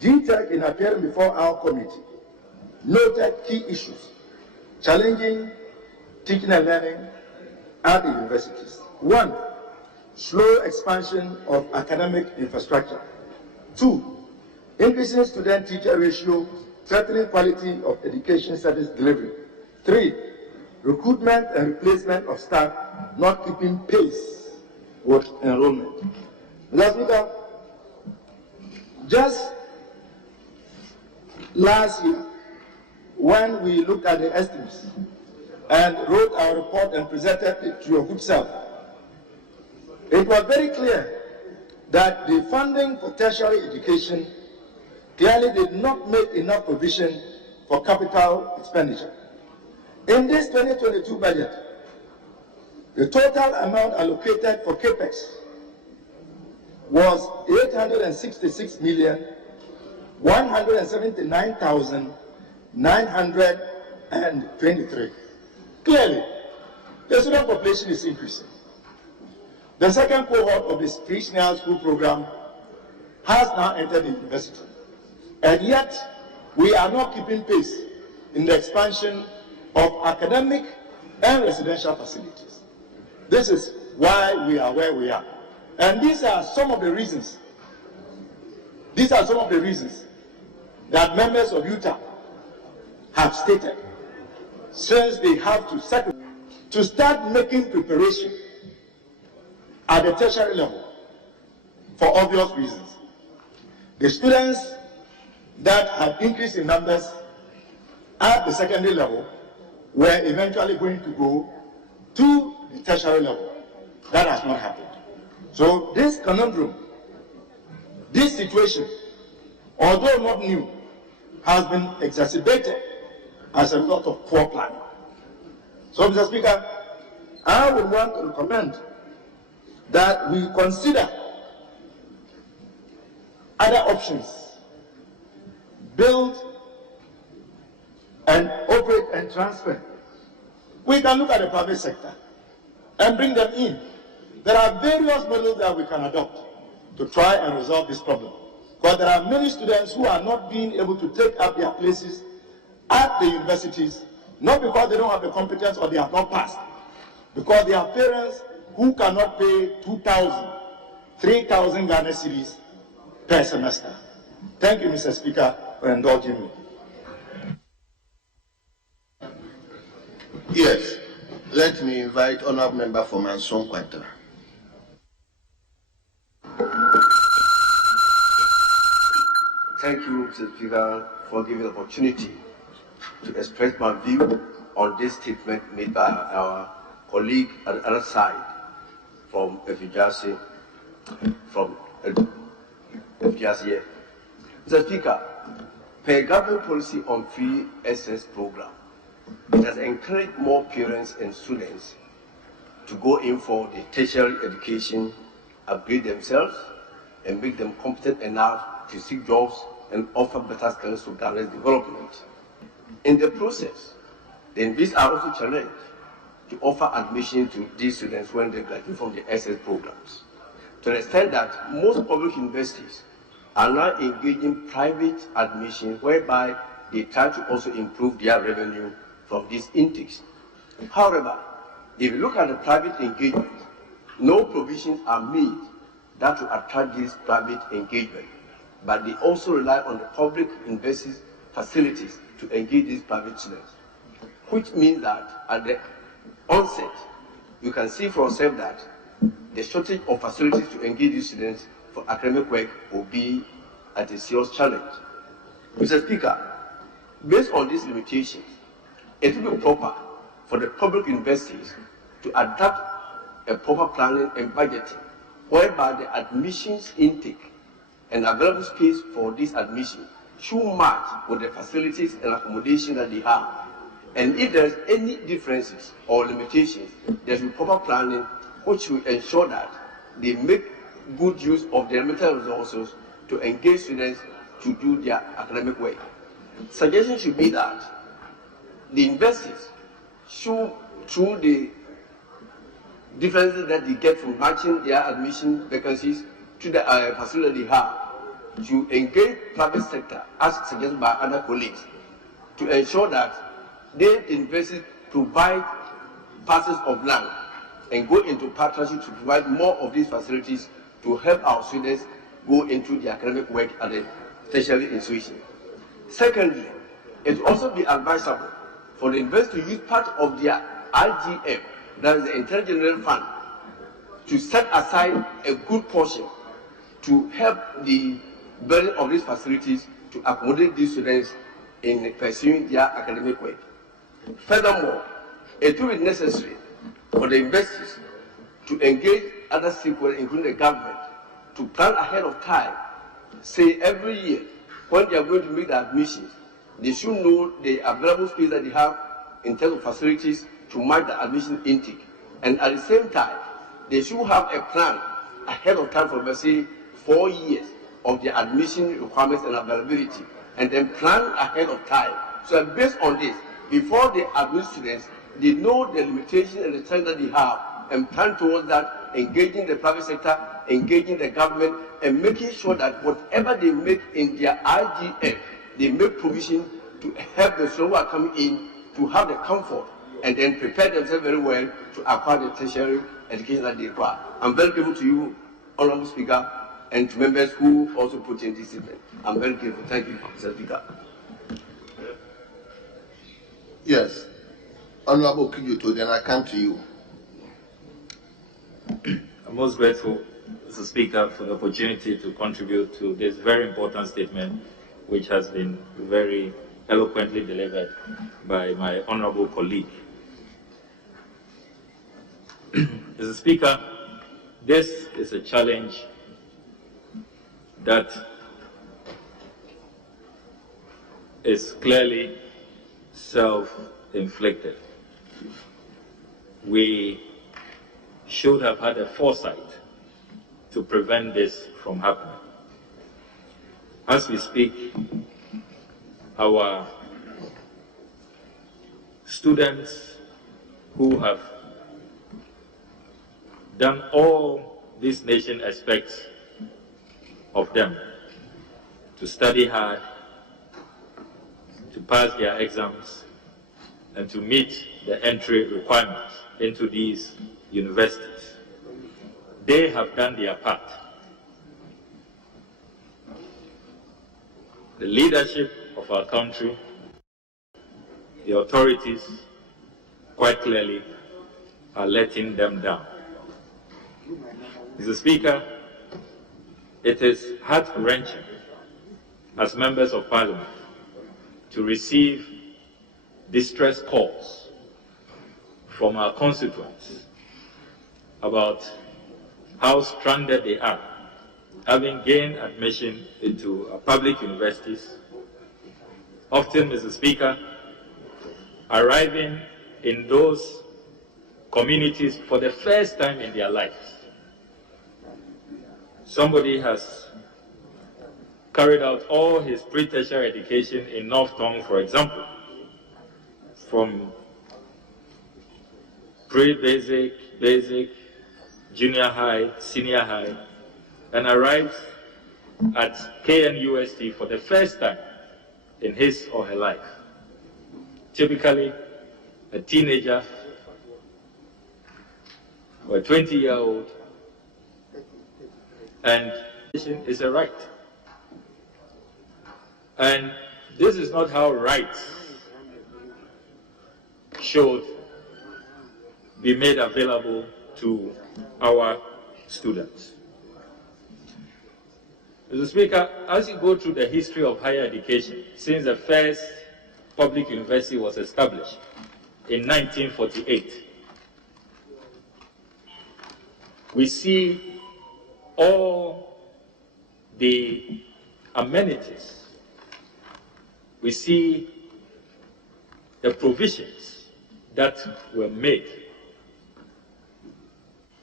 GTEC, in appearing before our committee, noted key issues challenging teaching and learning at the universities. 1, slow expansion of academic infrastructure. 2, increasing student-teacher ratio, threatening quality of education service delivery. 3, recruitment and replacement of staff not keeping pace with enrollment. Mr. Speaker, just last year, when we looked at the estimates and wrote our report and presented it to your good self, it was very clear that the funding for tertiary education clearly did not make enough provision for capital expenditure. In this 2022 budget, the total amount allocated for CAPEX was 866,179,923. Clearly, the student population is increasing. The second cohort of this pre-senior school program has now entered the university, and yet we are not keeping pace in the expansion of academic and residential facilities. This is why we are where we are. And these are some of the reasons. These are some of the reasons that members of Utah have stated since they have to start making preparation at the tertiary level for obvious reasons. The students that have increased in numbers at the secondary level were eventually going to go to the tertiary level. That has not happened. So this conundrum, this situation, although not new, has been exacerbated as a result of poor planning. So, Mr. Speaker, I would want to recommend that we consider other options, build and operate and transfer. We can look at the private sector and bring them in. There are various models that we can adopt to try and resolve this problem. Because there are many students who are not being able to take up their places at the universities, not because they don't have the competence or they have not passed, because they have parents who cannot pay 2,000, 3,000 Ghana cedis per semester. Thank you, Mr. Speaker, for indulging me. Yes, let me invite Honourable Member for Manson Quanta. Thank you, Mr. Speaker, for giving the opportunity to express my view on this statement made by our colleague at the other side from FJC, here. Mr. Speaker, per government policy on free access program, it has encouraged more parents and students to go in for the tertiary education, upgrade themselves, and make them competent enough to seek jobs and offer better skills to Ghana's development. In the process, the universities are also challenged to offer admission to these students when they graduate from the SS programs, to the extent that most public universities are now engaging private admission, whereby they try to also improve their revenue from these intakes. However, if you look at the private engagement, no provisions are made that will attract this private engagement, but they also rely on the public universities facilities to engage these private students, which means that at the onset, you can see for yourself that the shortage of facilities to engage these students for academic work will be at a serious challenge. Mr. Speaker, based on these limitations, it will be proper for the public universities to adapt a proper planning and budgeting, whereby the admissions intake and available space for this admission should match with the facilities and accommodation that they have. And if there's any differences or limitations, there should be proper planning which will ensure that they make good use of their limited resources to engage students to do their academic work. Suggestion should be that the universities should, through the differences that they get from matching their admission vacancies to the facility they have, to engage private sector, as suggested by other colleagues, to ensure that they universities provide parcels of land and go into partnership to provide more of these facilities to help our students go into the academic work at the tertiary institution. Secondly, it will also be advisable for the university to use part of their IGF, that is the Intelligent General Fund, to set aside a good portion to help the building of these facilities to accommodate these students in pursuing their academic work. Furthermore, it will be necessary for the universities to engage other stakeholders, including the government, to plan ahead of time. Say every year, when they are going to make the admissions, they should know the available space that they have in terms of facilities to match the admission intake. And at the same time, they should have a plan ahead of time for, let's say, 4 years of their admission requirements and availability, and then plan ahead of time. So based on this, before they admit students, they know the limitations and the time that they have, and plan towards that, engaging the private sector, engaging the government, and making sure that whatever they make in their IGF, they make provision to help the students who are coming in to have the comfort and then prepare themselves very well to acquire the tertiary education that they require. I'm very grateful to you, Honorable Speaker, and to members who also put in discipline. I'm very grateful. Thank you, Mr. Speaker. Yes. Honorable Kijuto, then I come to you. I'm most grateful, Mr. Speaker, for the opportunity to contribute to this very important statement, which has been very eloquently delivered by my honorable colleague. Mr. Speaker, this is a challenge that is clearly self-inflicted. We should have had a foresight to prevent this from happening. As we speak, our students who have done all this nation expects of them, to study hard, to pass their exams, and to meet the entry requirements into these universities. They have done their part. The leadership of our country, the authorities, quite clearly, are letting them down. Mr. Speaker, it is heart-wrenching as members of Parliament to receive distress calls from our constituents about how stranded they are, having gained admission into public universities, often, Mr. Speaker, arriving in those communities for the first time in their lives. Somebody has carried out all his pre-tertiary education in North Tongue, for example, from pre-basic, basic, junior high, senior high, and arrives at KNUST for the first time in his or her life. Typically, a teenager or a 20-year-old, and is a right. And this is not how rights should be made available to our students. Mr. Speaker, as you go through the history of higher education, since the first public university was established in 1948, we see all the amenities, we see the provisions that were made,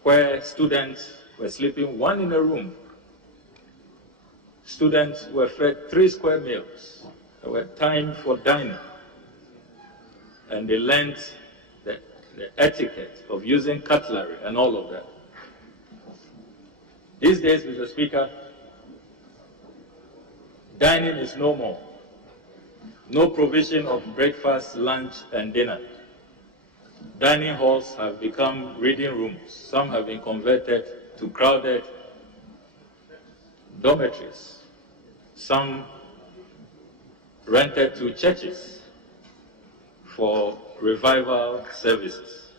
where students were sleeping one in a room, students were fed 3 square meals, there were time for dining, and they learned the etiquette of using cutlery and all of that. These days, Mr. Speaker, dining is no more. No provision of breakfast, lunch, and dinner. Dining halls have become reading rooms. Some have been converted to crowded dormitories. Some rented to churches for revival services.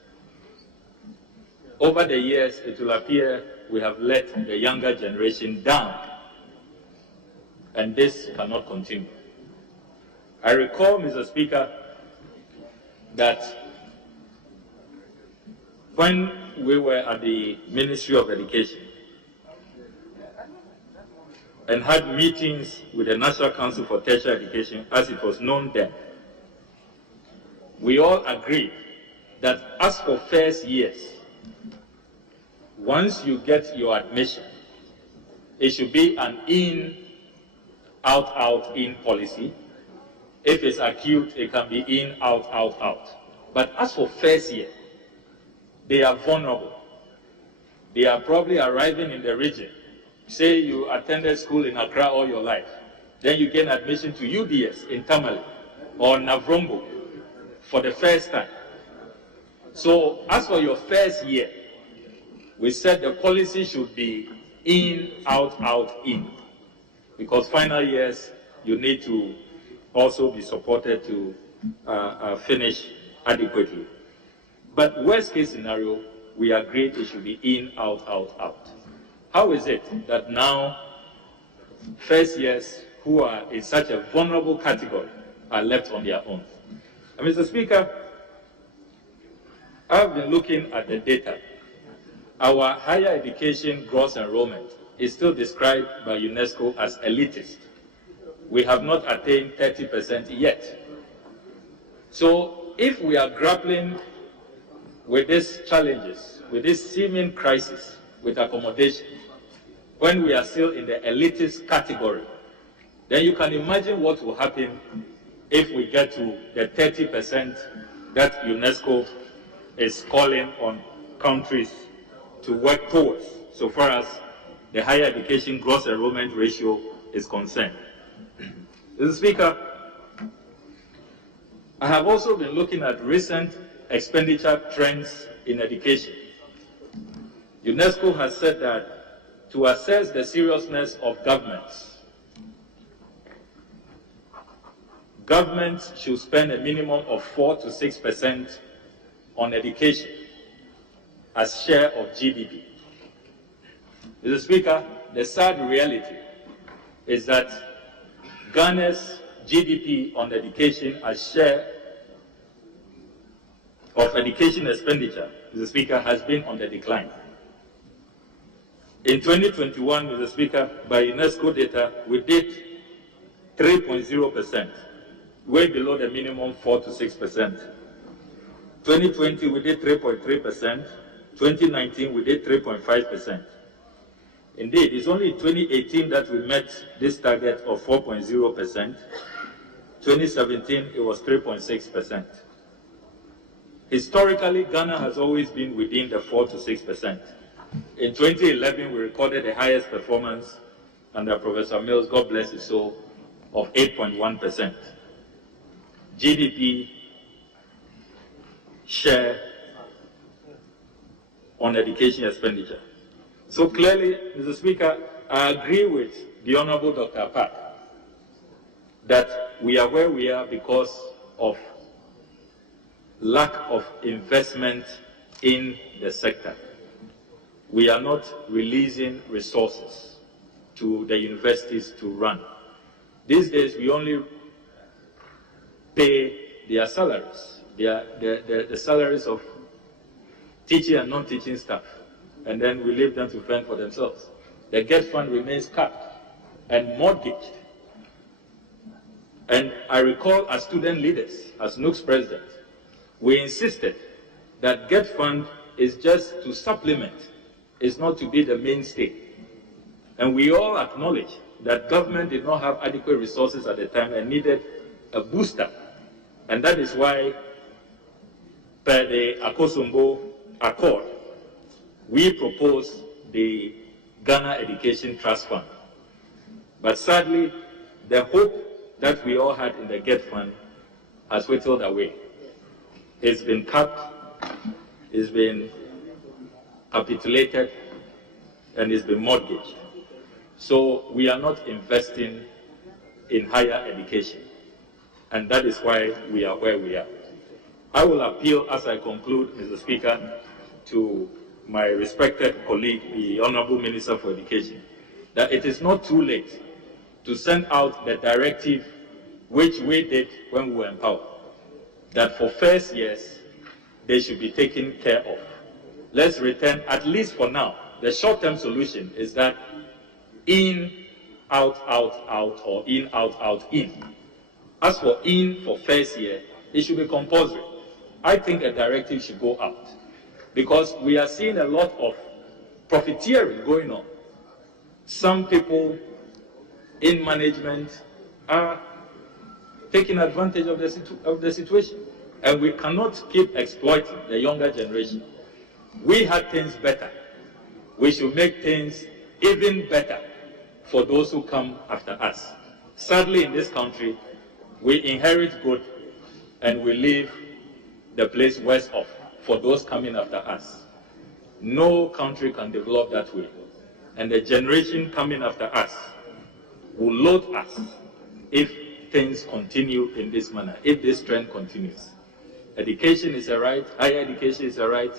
Over the years, it will appear we have let the younger generation down, and this cannot continue. I recall, Mr. Speaker, that when we were at the Ministry of Education and had meetings with the National Council for Tertiary Education, as it was known then, we all agreed that as for first years, once you get your admission, it should be an in, out, out, in policy. If it's acute, it can be in, out, out, out. But as for first year, they are vulnerable. They are probably arriving in the region. Say you attended school in Accra all your life. Then you gain admission to UBS in Tamale or Navrombo for the first time. So as for your first year, we said the policy should be in, out, out, in. Because final years, you need to also be supported to finish adequately. But worst case scenario, we agreed it should be in, out, out, out. How is it that now first years who are in such a vulnerable category are left on their own? And Mr. Speaker, I've been looking at the data. Our higher education gross enrollment is still described by UNESCO as elitist. We have not attained 30% yet. So if we are grappling with these challenges, with this seeming crisis, with accommodation, when we are still in the elitist category, then you can imagine what will happen if we get to the 30% that UNESCO is calling on countries to work towards, so far as the higher education gross enrollment ratio is concerned. Mr. Speaker, I have also been looking at recent expenditure trends in education. UNESCO has said that to assess the seriousness of governments should spend a minimum of 4 to 6% on education as share of GDP. Mr. Speaker, the sad reality is that Ghana's GDP on education as share of education expenditure, Mr. Speaker, has been on the decline. In 2021, Mr. Speaker, by UNESCO data, we did 3.0%, way below the minimum 4 to 6%. 2020, we did 3.3%. 2019, we did 3.5%. Indeed, it's only in 2018 that we met this target of 4.0%. 2017, it was 3.6%. Historically, Ghana has always been within the 4 to 6%. In 2011, we recorded the highest performance under Professor Mills, God bless his soul, of 8.1%. GDP share on education expenditure. So clearly, Mr. Speaker, I agree with the Honorable Dr. Park that we are where we are because of lack of investment in the sector. We are not releasing resources to the universities to run. These days, we only pay their salaries, the salaries of teaching and non-teaching staff, and then we leave them to fend for themselves. The GET fund remains capped and mortgaged. And I recall as student leaders, as NUC's president, we insisted that GET fund is just to supplement, it's not to be the mainstay. And we all acknowledge that government did not have adequate resources at the time and needed a booster. And that is why, per the Akosombo Accord, we proposed the Ghana Education Trust Fund. But sadly, the hope that we all had in the GET fund has whittled away. It's been capped, it's been capitulated, and it's been mortgaged. So we are not investing in higher education. And that is why we are where we are. I will appeal, as I conclude, Mr. Speaker, to my respected colleague, the Honorable Minister for Education, that it is not too late to send out the directive which we did when we were in power, that for first years, they should be taken care of. Let's return, at least for now, the short-term solution is that in, out, out, out, or in, out, out, in. As for in for first year, it should be compulsory. I think a directive should go out because we are seeing a lot of profiteering going on. Some people in management are taking advantage of the situation, and we cannot keep exploiting the younger generation. We had things better. We should make things even better for those who come after us. Sadly, in this country, we inherit good and we leave the place worse off for those coming after us. No country can develop that way. And the generation coming after us will load us if things continue in this manner, if this trend continues. Education is a right, higher education is a right,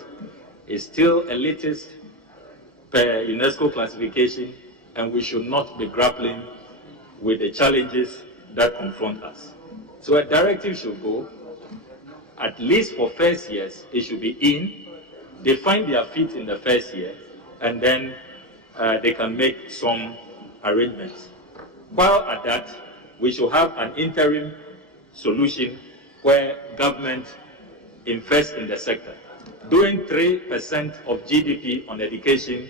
it's still elitist per UNESCO classification, and we should not be grappling with the challenges that confront us. So a directive should go, at least for first years, it should be in, they find their feet in the first year, and then they can make some arrangements. While at that, we should have an interim solution where government invests in the sector. Doing 3% of GDP on education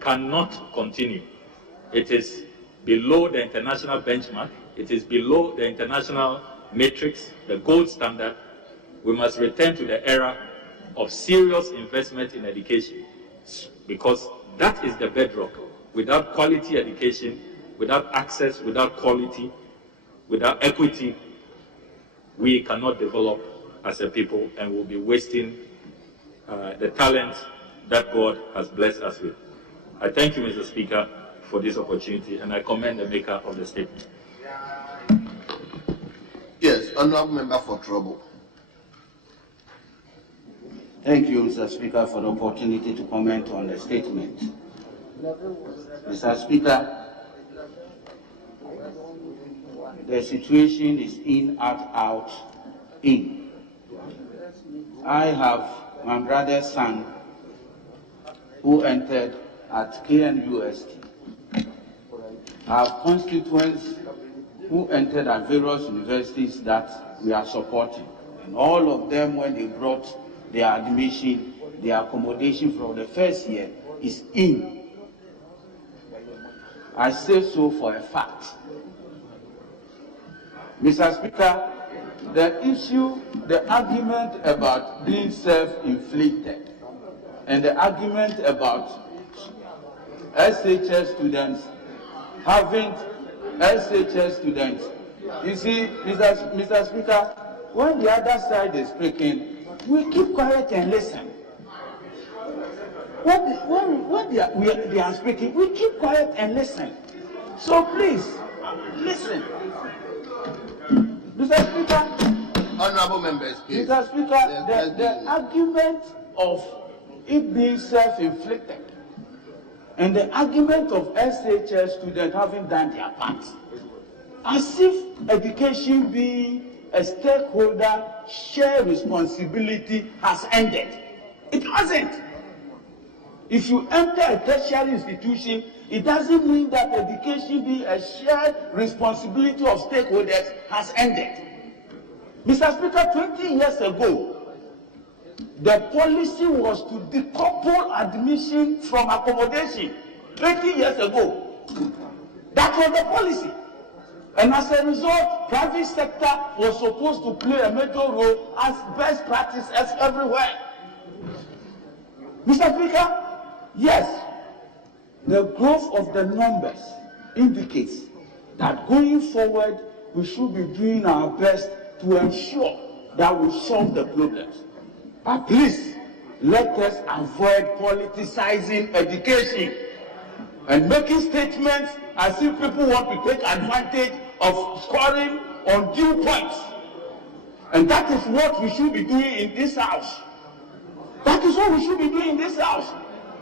cannot continue. It is below the international benchmark. It is below the international matrix, the gold standard. We must return to the era of serious investment in education, because that is the bedrock. Without quality education, without access, without quality, without equity, we cannot develop as a people, and we'll be wasting the talent that God has blessed us with. I thank you, Mr. Speaker, for this opportunity, and I commend the maker of the statement. Yes, honourable member for Trouble. Thank you, Mr. Speaker, for the opportunity to comment on the statement. Mr. Speaker, the situation is in, out, in. I have my brother's son who entered at KNUST. I have constituents who entered at various universities that we are supporting. And all of them, when they brought their admission, their accommodation from the first year is in. I say so for a fact. Mr. Speaker, the issue, the argument about being self-inflicted and the argument about SHS students having SHS students, you see, Mr. Speaker, when the other side is speaking, we keep quiet and listen. When they are speaking, we keep quiet and listen. So please, listen. Mr. Speaker, honourable members, please. Mr. Speaker, the argument of it being self-inflicted and the argument of SHS students having done their part, as if education being a stakeholder shared responsibility has ended. It hasn't. If you enter a tertiary institution, it doesn't mean that education being a shared responsibility of stakeholders has ended. Mr. Speaker, 20 years ago, the policy was to decouple admission from accommodation. 20 years ago. That was the policy. And as a result, private sector was supposed to play a major role as best practice as everywhere. Mr. Speaker, yes, the growth of the numbers indicates that going forward, we should be doing our best to ensure that we solve the problems. But please, let us avoid politicizing education and making statements as if people want to take advantage of scoring on due points. And that is what we should be doing in this house. That is what we should be doing in this house.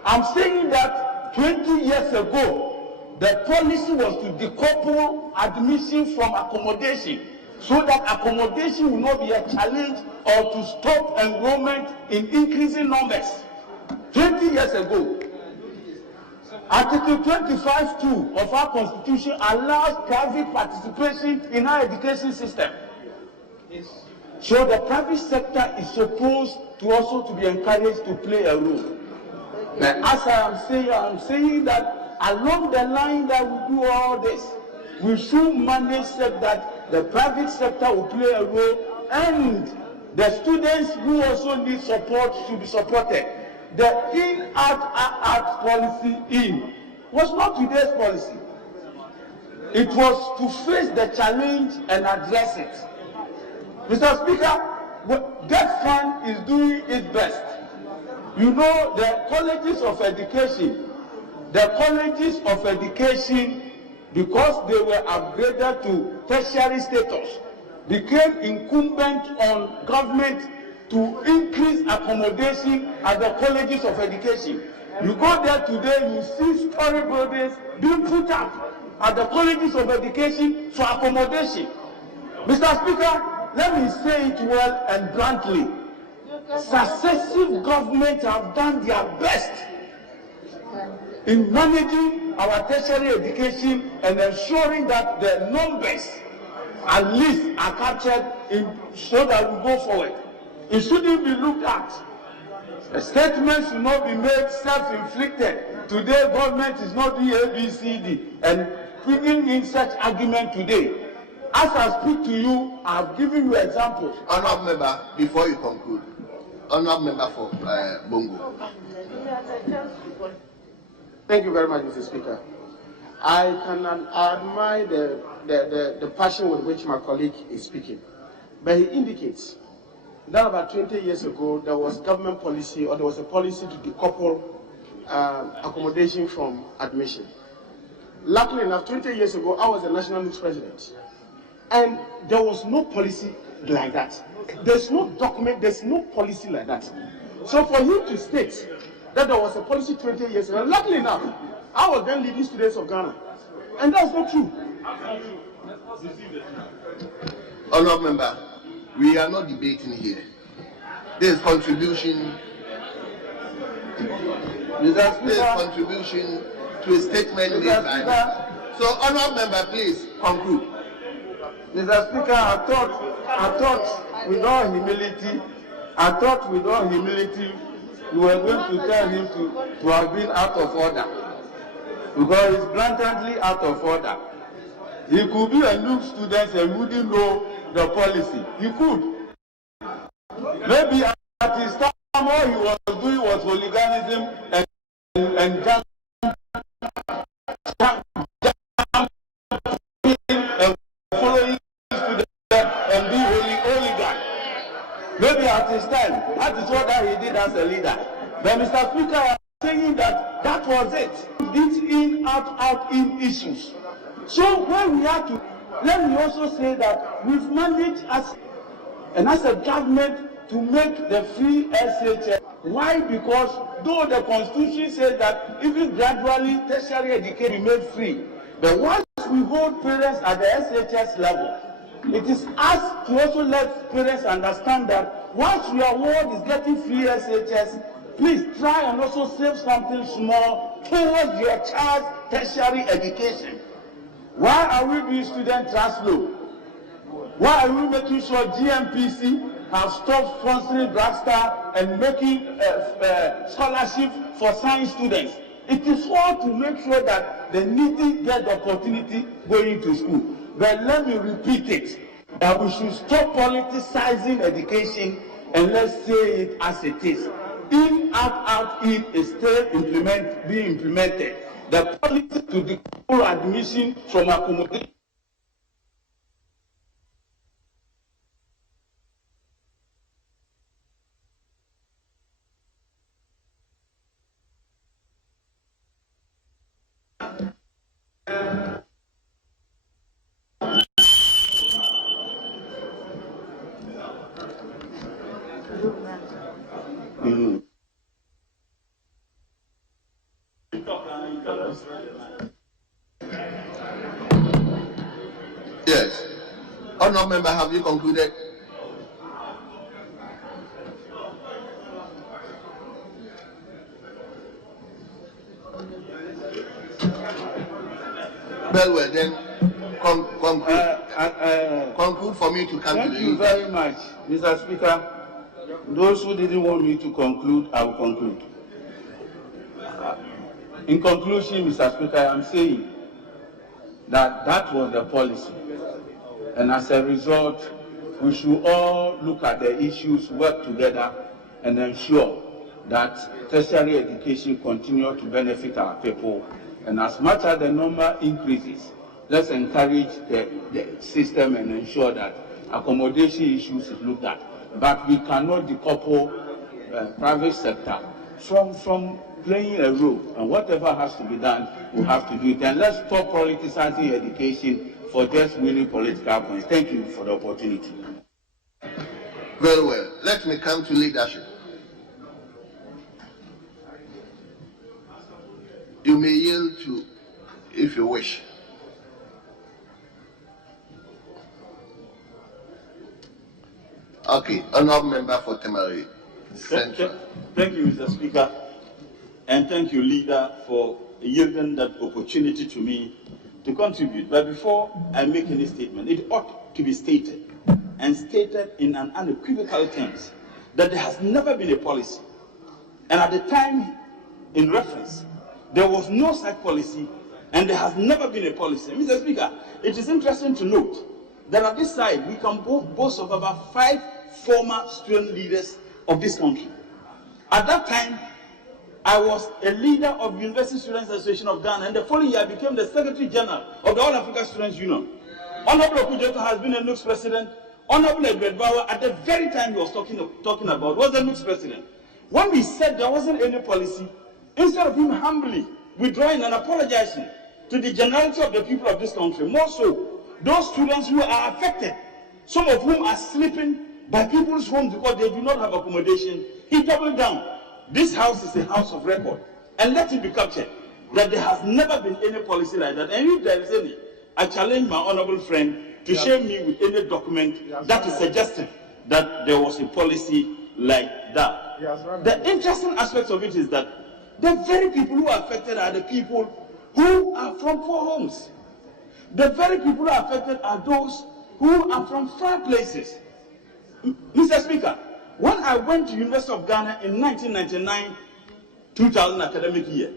I'm saying that 20 years ago, the policy was to decouple admission from accommodation so that accommodation will not be a challenge or to stop enrollment in increasing numbers. 20 years ago, Article 25(2) of our Constitution allows private participation in our education system. So the private sector is supposed to also to be encouraged to play a role. But as I'm saying that along the line that we do all this, we should manage so that the private sector will play a role and the students who also need support should be supported. The in-out policy was not today's policy. It was to face the challenge and address it. Mr. Speaker, that fund is doing its best. You know, the colleges of education, because they were upgraded to tertiary status, became incumbent on government to increase accommodation at the colleges of education. You go there today, you see story buildings being put up at the colleges of education for accommodation. Mr. Speaker, let me say it well and bluntly. Successive governments have done their best in managing our tertiary education and ensuring that the numbers at least are captured so that we go forward. It shouldn't be looked at. A statement should not be made self-inflicted. Today, government is not doing ABCD and bringing in such argument today. As I speak to you, I have given you examples. Honourable member, before you conclude, honourable member for Bongo. Thank you very much, Mr. Speaker. I can admire the passion with which my colleague is speaking, but he indicates that about 20 years ago there was government policy, or there was a policy to decouple accommodation from admission. Luckily enough, 20 years ago I was the National News President, and there was no policy like that. There's no document, there's no policy like that. So for him to state that there was a policy 20 years ago, luckily enough, I was then leading students of Ghana, and that's not true. Honourable member, we are not debating here. There is contribution. There is contribution to a statement made by. So, honourable member, please conclude. Mr. Speaker, I thought with all humility, you were going to tell him to have been out of order, because he's blatantly out of order. He could be a new student and wouldn't know the policy. He could. Maybe at his time, all he was doing was hooliganism and following students and being hooligan. Maybe at his time, that is what he did as a leader. But Mr. Speaker, I am saying that was it. It's in, out, in issues. So when we have to, let me also say that we've managed as a government to make the free SHS. Why? Because though the Constitution says that even gradually tertiary education be made free, but once we hold parents at the SHS level, it is us to also let parents understand that once your ward is getting free SHS, please try and also save something small towards your child's tertiary education. Why are we doing student transfer? Why are we making sure GMPC have stopped sponsoring Dragster and making scholarship for science students? It is all to make sure that the needy get the opportunity going to school. But let me repeat it, that we should stop politicizing education and let's say it as it is. In, out, in is still being implemented. The policy to decouple admission from accommodation. Yes. Honourable member, have you concluded? Well, then conclude for me to come to the. Thank you very much, Mr. Speaker. Those who didn't want me to conclude, I will conclude. In conclusion, Mr. Speaker, I am saying that was the policy. And as a result, we should all look at the issues, work together, and ensure that tertiary education continues to benefit our people. And as much as the number increases, let's encourage the system and ensure that accommodation issues is looked at. But we cannot decouple private sector from playing a role, and whatever has to be done, we'll have to do it. And let's stop politicizing education for just winning political points. Thank you for the opportunity. Very well. Let me come to leadership. You may yield to, if you wish. Okay, honorable member for Temari Central. Thank you, Mr. Speaker, and thank you, leader, for yielding that opportunity to me to contribute. But before I make any statement, it ought to be stated, and stated in an unequivocal terms, that there has never been a policy, and at the time in reference, there was no such policy, and there has never been a policy. Mr. Speaker, it is interesting to note that at this side, we can boast of about 5 former student leaders of this country. At that time, I was a leader of University Students Association of Ghana, and the following year I became the Secretary General of the All Africa Students Union. Honorable Okujeto has been a NUCS president. Honorable Edward Bauer, at the very time he was talking about, was the NUCS president. When we said there wasn't any policy, instead of him humbly withdrawing and apologizing to the generality of the people of this country, more so those students who are affected, some of whom are sleeping by people's homes because they do not have accommodation, he doubled down. This house is a house of record, and let it be captured that there has never been any policy like that. And if there is any, I challenge my honorable friend to share me with any document that is suggestive that there was a policy like that. The interesting aspect of it is that the very people who are affected are the people who are from poor homes. The very people who are affected are those who are from far places. Mr. Speaker, when I went to University of Ghana in 1999-2000 academic year,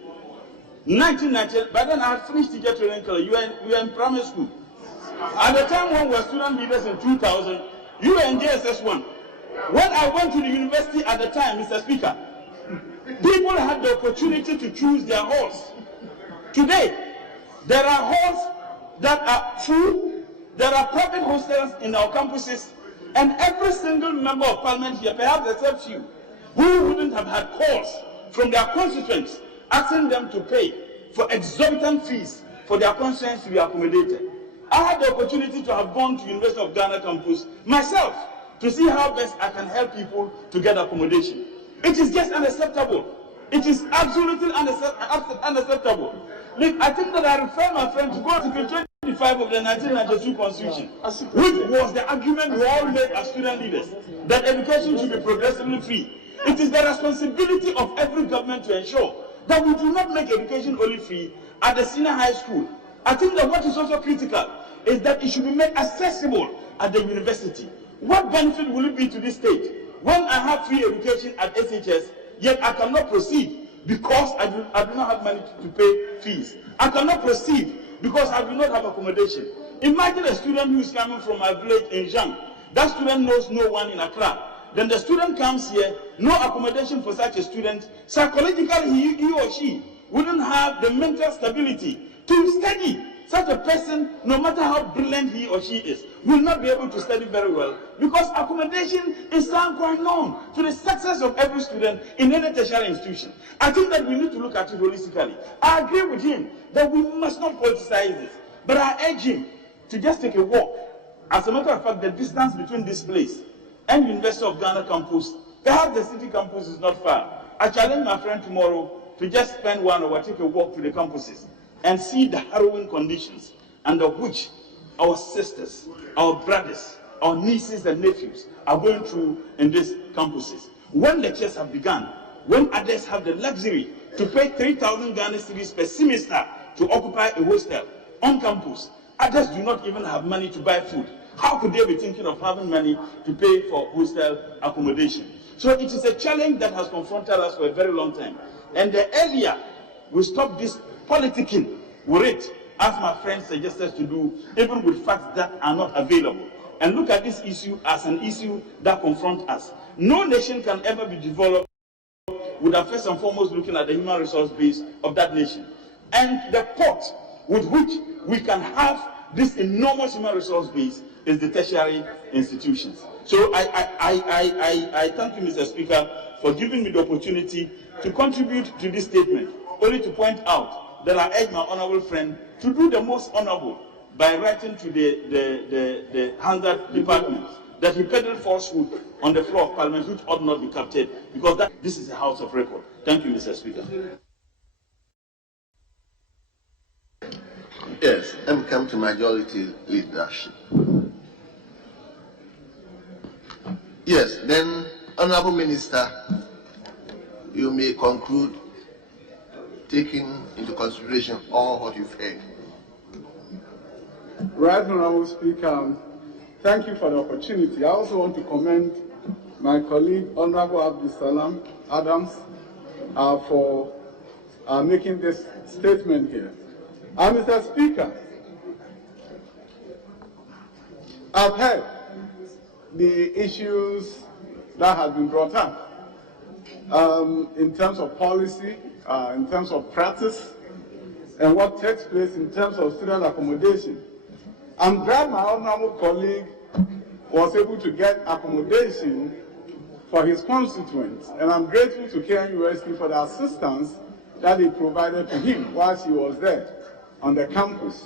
1990, by then I had finished teacher training college. We were in primary school. At the time when we were student leaders in 2000, you were in JSS1. When I went to the university at the time, Mr. Speaker, people had the opportunity to choose their halls. Today, there are halls that are full, there are private hostels in our campuses, and every single member of parliament here, perhaps except few, who wouldn't have had calls from their constituents asking them to pay for exorbitant fees for their constituents to be accommodated. I had the opportunity to have gone to University of Ghana campus myself to see how best I can help people to get accommodation. It is just unacceptable. It is absolutely unacceptable. Look, I think that I refer my friend to go to Article 25 of the 1992 Constitution, which was the argument we all made as student leaders, that education should be progressively free. It is the responsibility of every government to ensure that we do not make education only free at the senior high school. I think that what is also critical is that it should be made accessible at the university. What benefit will it be to this state when I have free education at SHS, yet I cannot proceed because I do not have money to pay fees? I cannot proceed because I do not have accommodation. Imagine a student who is coming from my village in Zhang. That student knows no one in Accra. Then the student comes here, no accommodation for such a student. Psychologically, he or she wouldn't have the mental stability to study. Such a person, no matter how brilliant he or she is, will not be able to study very well because accommodation is quite known to the success of every student in any tertiary institution. I think that we need to look at it holistically. I agree with him that we must not politicize this, but I urge him to just take a walk. As a matter of fact, the distance between this place and University of Ghana campus, perhaps the city campus is not far. I challenge my friend tomorrow to just spend 1 hour, take a walk to the campuses and see the harrowing conditions under which our sisters, our brothers, our nieces and nephews are going through in these campuses. When lectures have begun, when others have the luxury to pay 3,000 Ghana cedis per semester to occupy a hostel on campus, others do not even have money to buy food. How could they be thinking of having money to pay for hostel accommodation? So it is a challenge that has confronted us for a very long time. And the earlier we stop this politicking with it, as my friend suggested to do, even with facts that are not available, and look at this issue as an issue that confronts us. No nation can ever be developed without first and foremost looking at the human resource base of that nation. And the pot with which we can have this enormous human resource base is the tertiary institutions. So I thank you, Mr. Speaker, for giving me the opportunity to contribute to this statement. Only to point out that I urge my honorable friend to do the most honorable by writing to the Hazard Department that he peddled falsehood on the floor of Parliament, which ought not be captured, because this is a house of record. Thank you, Mr. Speaker. Yes, and we come to majority leadership. Yes, then, Honorable Minister, you may conclude, taking into consideration all what you've heard. Right, Honorable Speaker, thank you for the opportunity. I also want to commend my colleague, Honorable Abdulsalam Adams, for making this statement here. Mr. Speaker, I've heard the issues that have been brought up in terms of policy, in terms of practice, and what takes place in terms of student accommodation. I'm glad my honorable colleague was able to get accommodation for his constituents, and I'm grateful to KNUST for the assistance that they provided to him whilst he was there on the campus.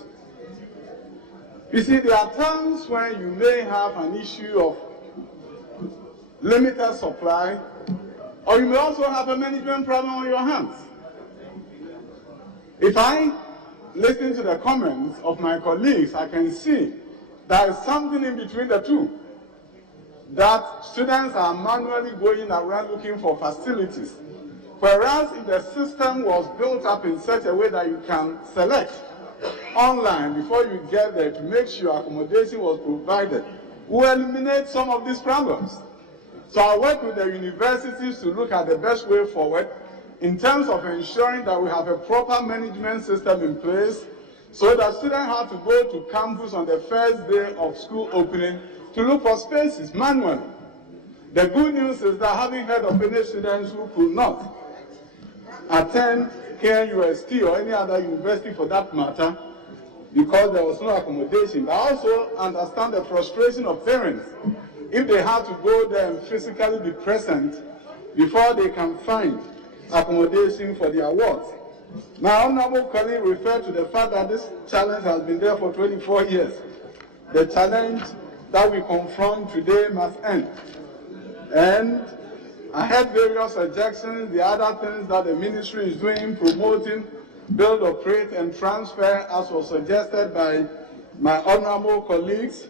You see, there are times when you may have an issue of limited supply, or you may also have a management problem on your hands. If I listen to the comments of my colleagues, I can see there is something in between the two. That students are manually going around looking for facilities. Whereas if the system was built up in such a way that you can select online before you get there to make sure accommodation was provided, we'll eliminate some of these problems. So I work with the universities to look at the best way forward in terms of ensuring that we have a proper management system in place so that students have to go to campus on the first day of school opening to look for spaces manually. The good news is that having heard of any students who could not attend KNUST or any other university for that matter because there was no accommodation, but I also understand the frustration of parents if they have to go there and physically be present before they can find accommodation for their wards. My honorable colleague referred to the fact that this challenge has been there for 24 years. The challenge that we confront today must end. And I had various suggestions, the other things that the ministry is doing, promoting, build, operate, and transfer, as was suggested by my honorable colleagues.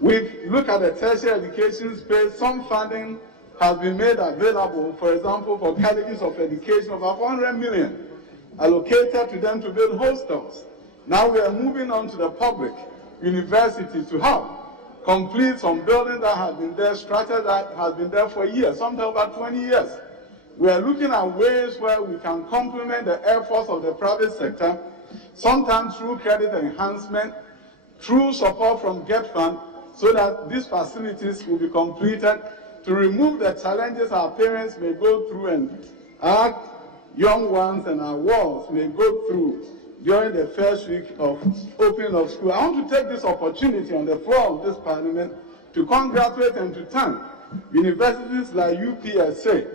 We've looked at the tertiary education space. Some funding has been made available, for example, for colleges of education of about 400 million allocated to them to build hostels. Now we are moving on to the public universities to have complete some buildings that have been there, structure that has been there for years, sometimes about 20 years. We are looking at ways where we can complement the efforts of the private sector, sometimes through credit enhancement, through support from GET Fund, so that these facilities will be completed to remove the challenges our parents may go through and our young ones and our wards may go through during the first week of opening of school. I want to take this opportunity on the floor of this Parliament to congratulate and to thank universities like UPSA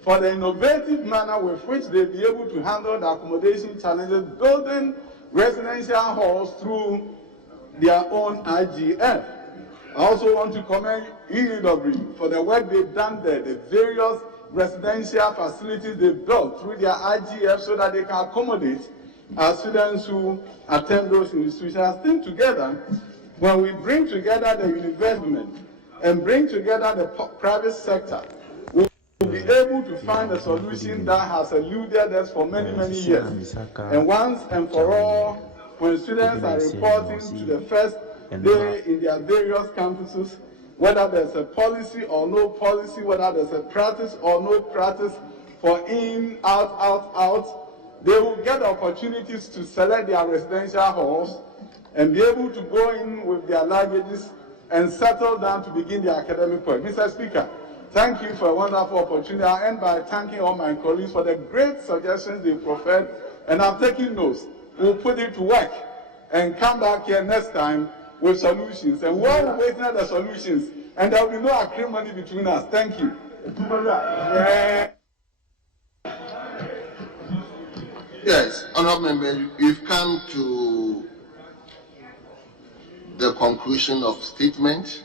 for the innovative manner with which they'll be able to handle the accommodation challenges, building residential halls through their own IGF. I also want to commend e-levy for the work they've done there, the various residential facilities they've built through their IGF so that they can accommodate our students who attend those institutions. I think together, when we bring together the university and bring together the private sector, we'll be able to find a solution that has eluded us for many, many years. And once and for all, when students are reporting to the first day in their various campuses, whether there's a policy or no policy, whether there's a practice or no practice for in, out, out, out, they will get opportunities to select their residential halls and be able to go in with their luggages and settle down to begin their academic work. Mr. Speaker, thank you for a wonderful opportunity. I end by thanking all my colleagues for the great suggestions they proffered, and I've taken notes. We'll put it to work and come back here next time with solutions. And while we're waiting at the solutions, and there will be no acrimony between us. Thank you. Yes, honourable member, we've come to the conclusion of statement,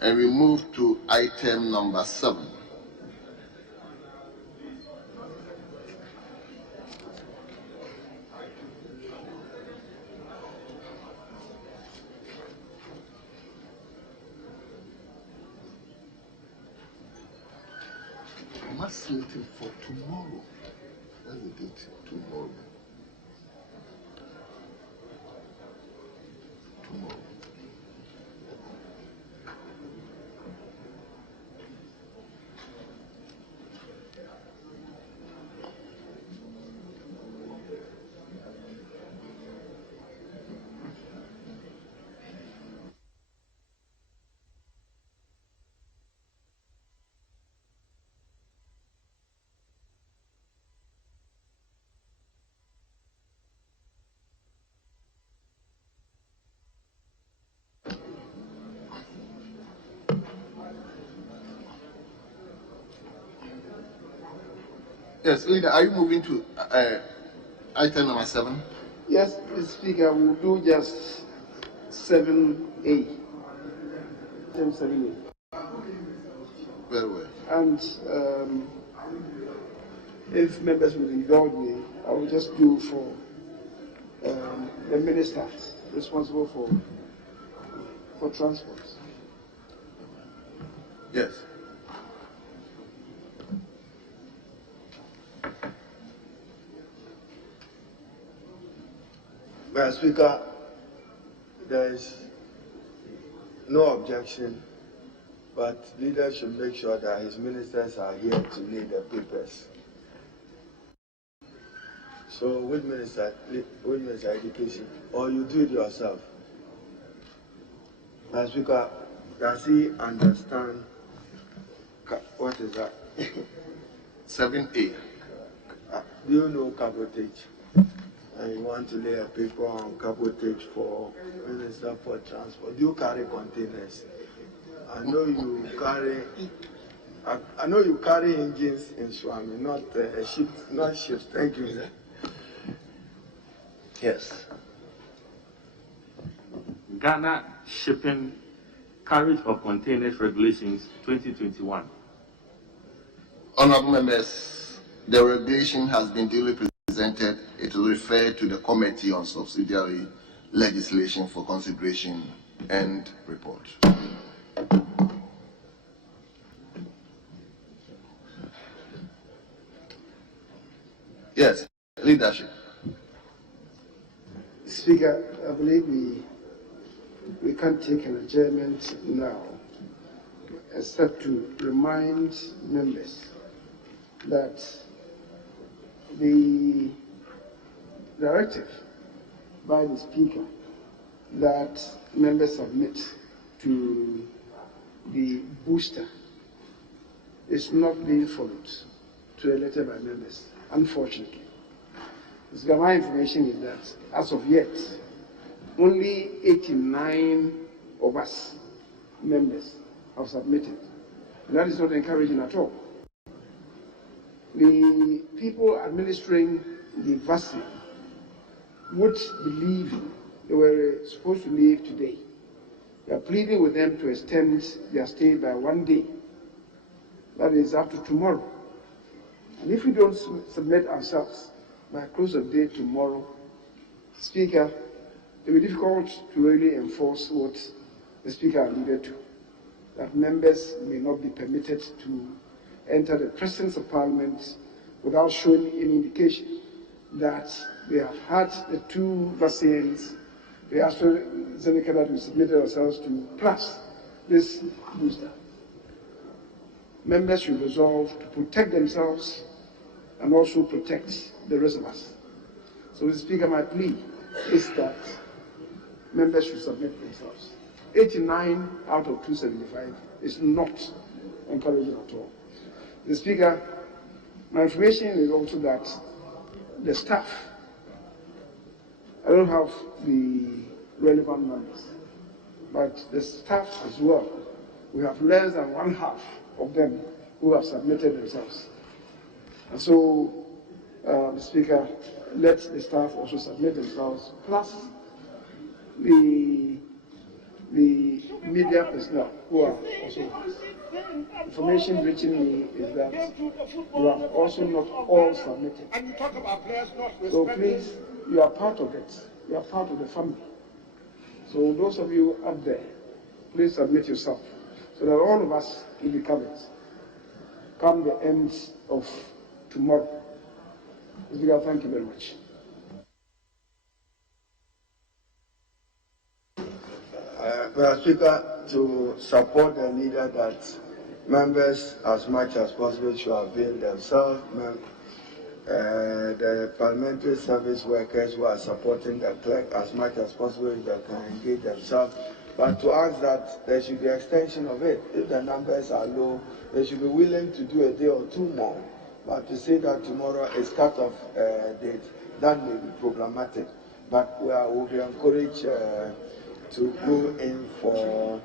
and we move to item number 7. What's waiting for tomorrow? What's the date? Tomorrow. Tomorrow. Yes, leader, are you moving to item number 7? Yes, Mr. Speaker, we'll do just 7A. Item 7A. Very well. And if members will indulge me, I will just do for the minister responsible for transport. Yes. Mr. Speaker, there is no objection, but leaders should make sure that his ministers are here to read the papers. So, which minister education, or you do it yourself? Mr. Speaker, does he understand what is that? 7A. Do you know cabotage? And you want to lay a paper on cabotage for Minister for Transport. Do you carry containers? I know you carry engines in Swami, not ships. Thank you, sir. Yes. Ghana Shipping Carriage of Containers Regulations 2021. Honourable members, the regulation has been duly presented. It will refer to the Committee on Subsidiary Legislation for consideration and report. Yes, leadership. Speaker, I believe we can't take an adjournment now, except to remind members that the directive by the Speaker that members submit to the booster is not being followed to a letter by members, unfortunately. Because my information is that, as of yet, only 89 of us members have submitted. And that is not encouraging at all. The people administering the vaccine would believe they were supposed to leave today. We are pleading with them to extend their stay by 1 day. That is up to tomorrow. And if we don't submit ourselves by close of day tomorrow, Speaker, it will be difficult to really enforce what the Speaker alluded to, that members may not be permitted to enter the presence of Parliament without showing any indication that they have had the 2 vaccines, the AstraZeneca that we submitted ourselves to, plus this booster. Members should resolve to protect themselves and also protect the rest of us. So, Mr. Speaker, my plea is that members should submit themselves. 89 out of 275 is not encouraging at all. Mr. Speaker, my information is also that the staff, I don't have the relevant numbers, but the staff as well we have less than 1/2 of them who have submitted themselves. And so, Mr. Speaker, let the staff also submit themselves, plus the media personnel who are also. Information reaching me is that you have also not all submitted. And you talk about players not So please, you are part of it. You are part of the family. So those of you up there, please submit yourself so that all of us will be covered come the end of tomorrow. Mr. Speaker, thank you very much. Mr. Speaker, to support the leader that members as much as possible should avail themselves. The parliamentary service workers who are supporting the clerk as much as possible, they can engage themselves. But to ask that there should be extension of it. If the numbers are low, they should be willing to do a day or two more. But to say that tomorrow is cut-off date, that may be problematic. But we will be encouraged to go in for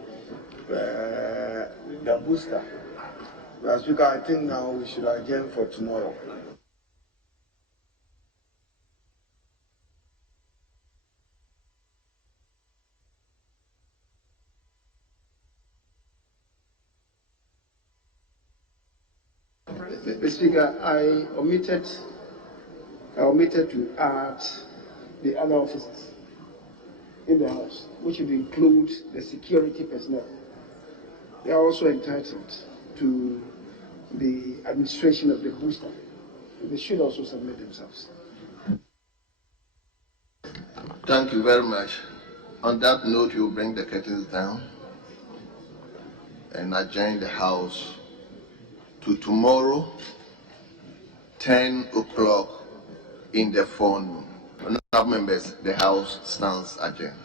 the booster. Mr. Speaker, I think now we should adjourn for tomorrow. Mr. Speaker, I omitted to add the other officers in the House, which would include the security personnel. They are also entitled to the administration of the booster. They should also submit themselves. Thank you very much. On that note, we'll bring the curtains down and adjourn the House to tomorrow, 10 o'clock in the forenoon. Honourable members, the House stands adjourned.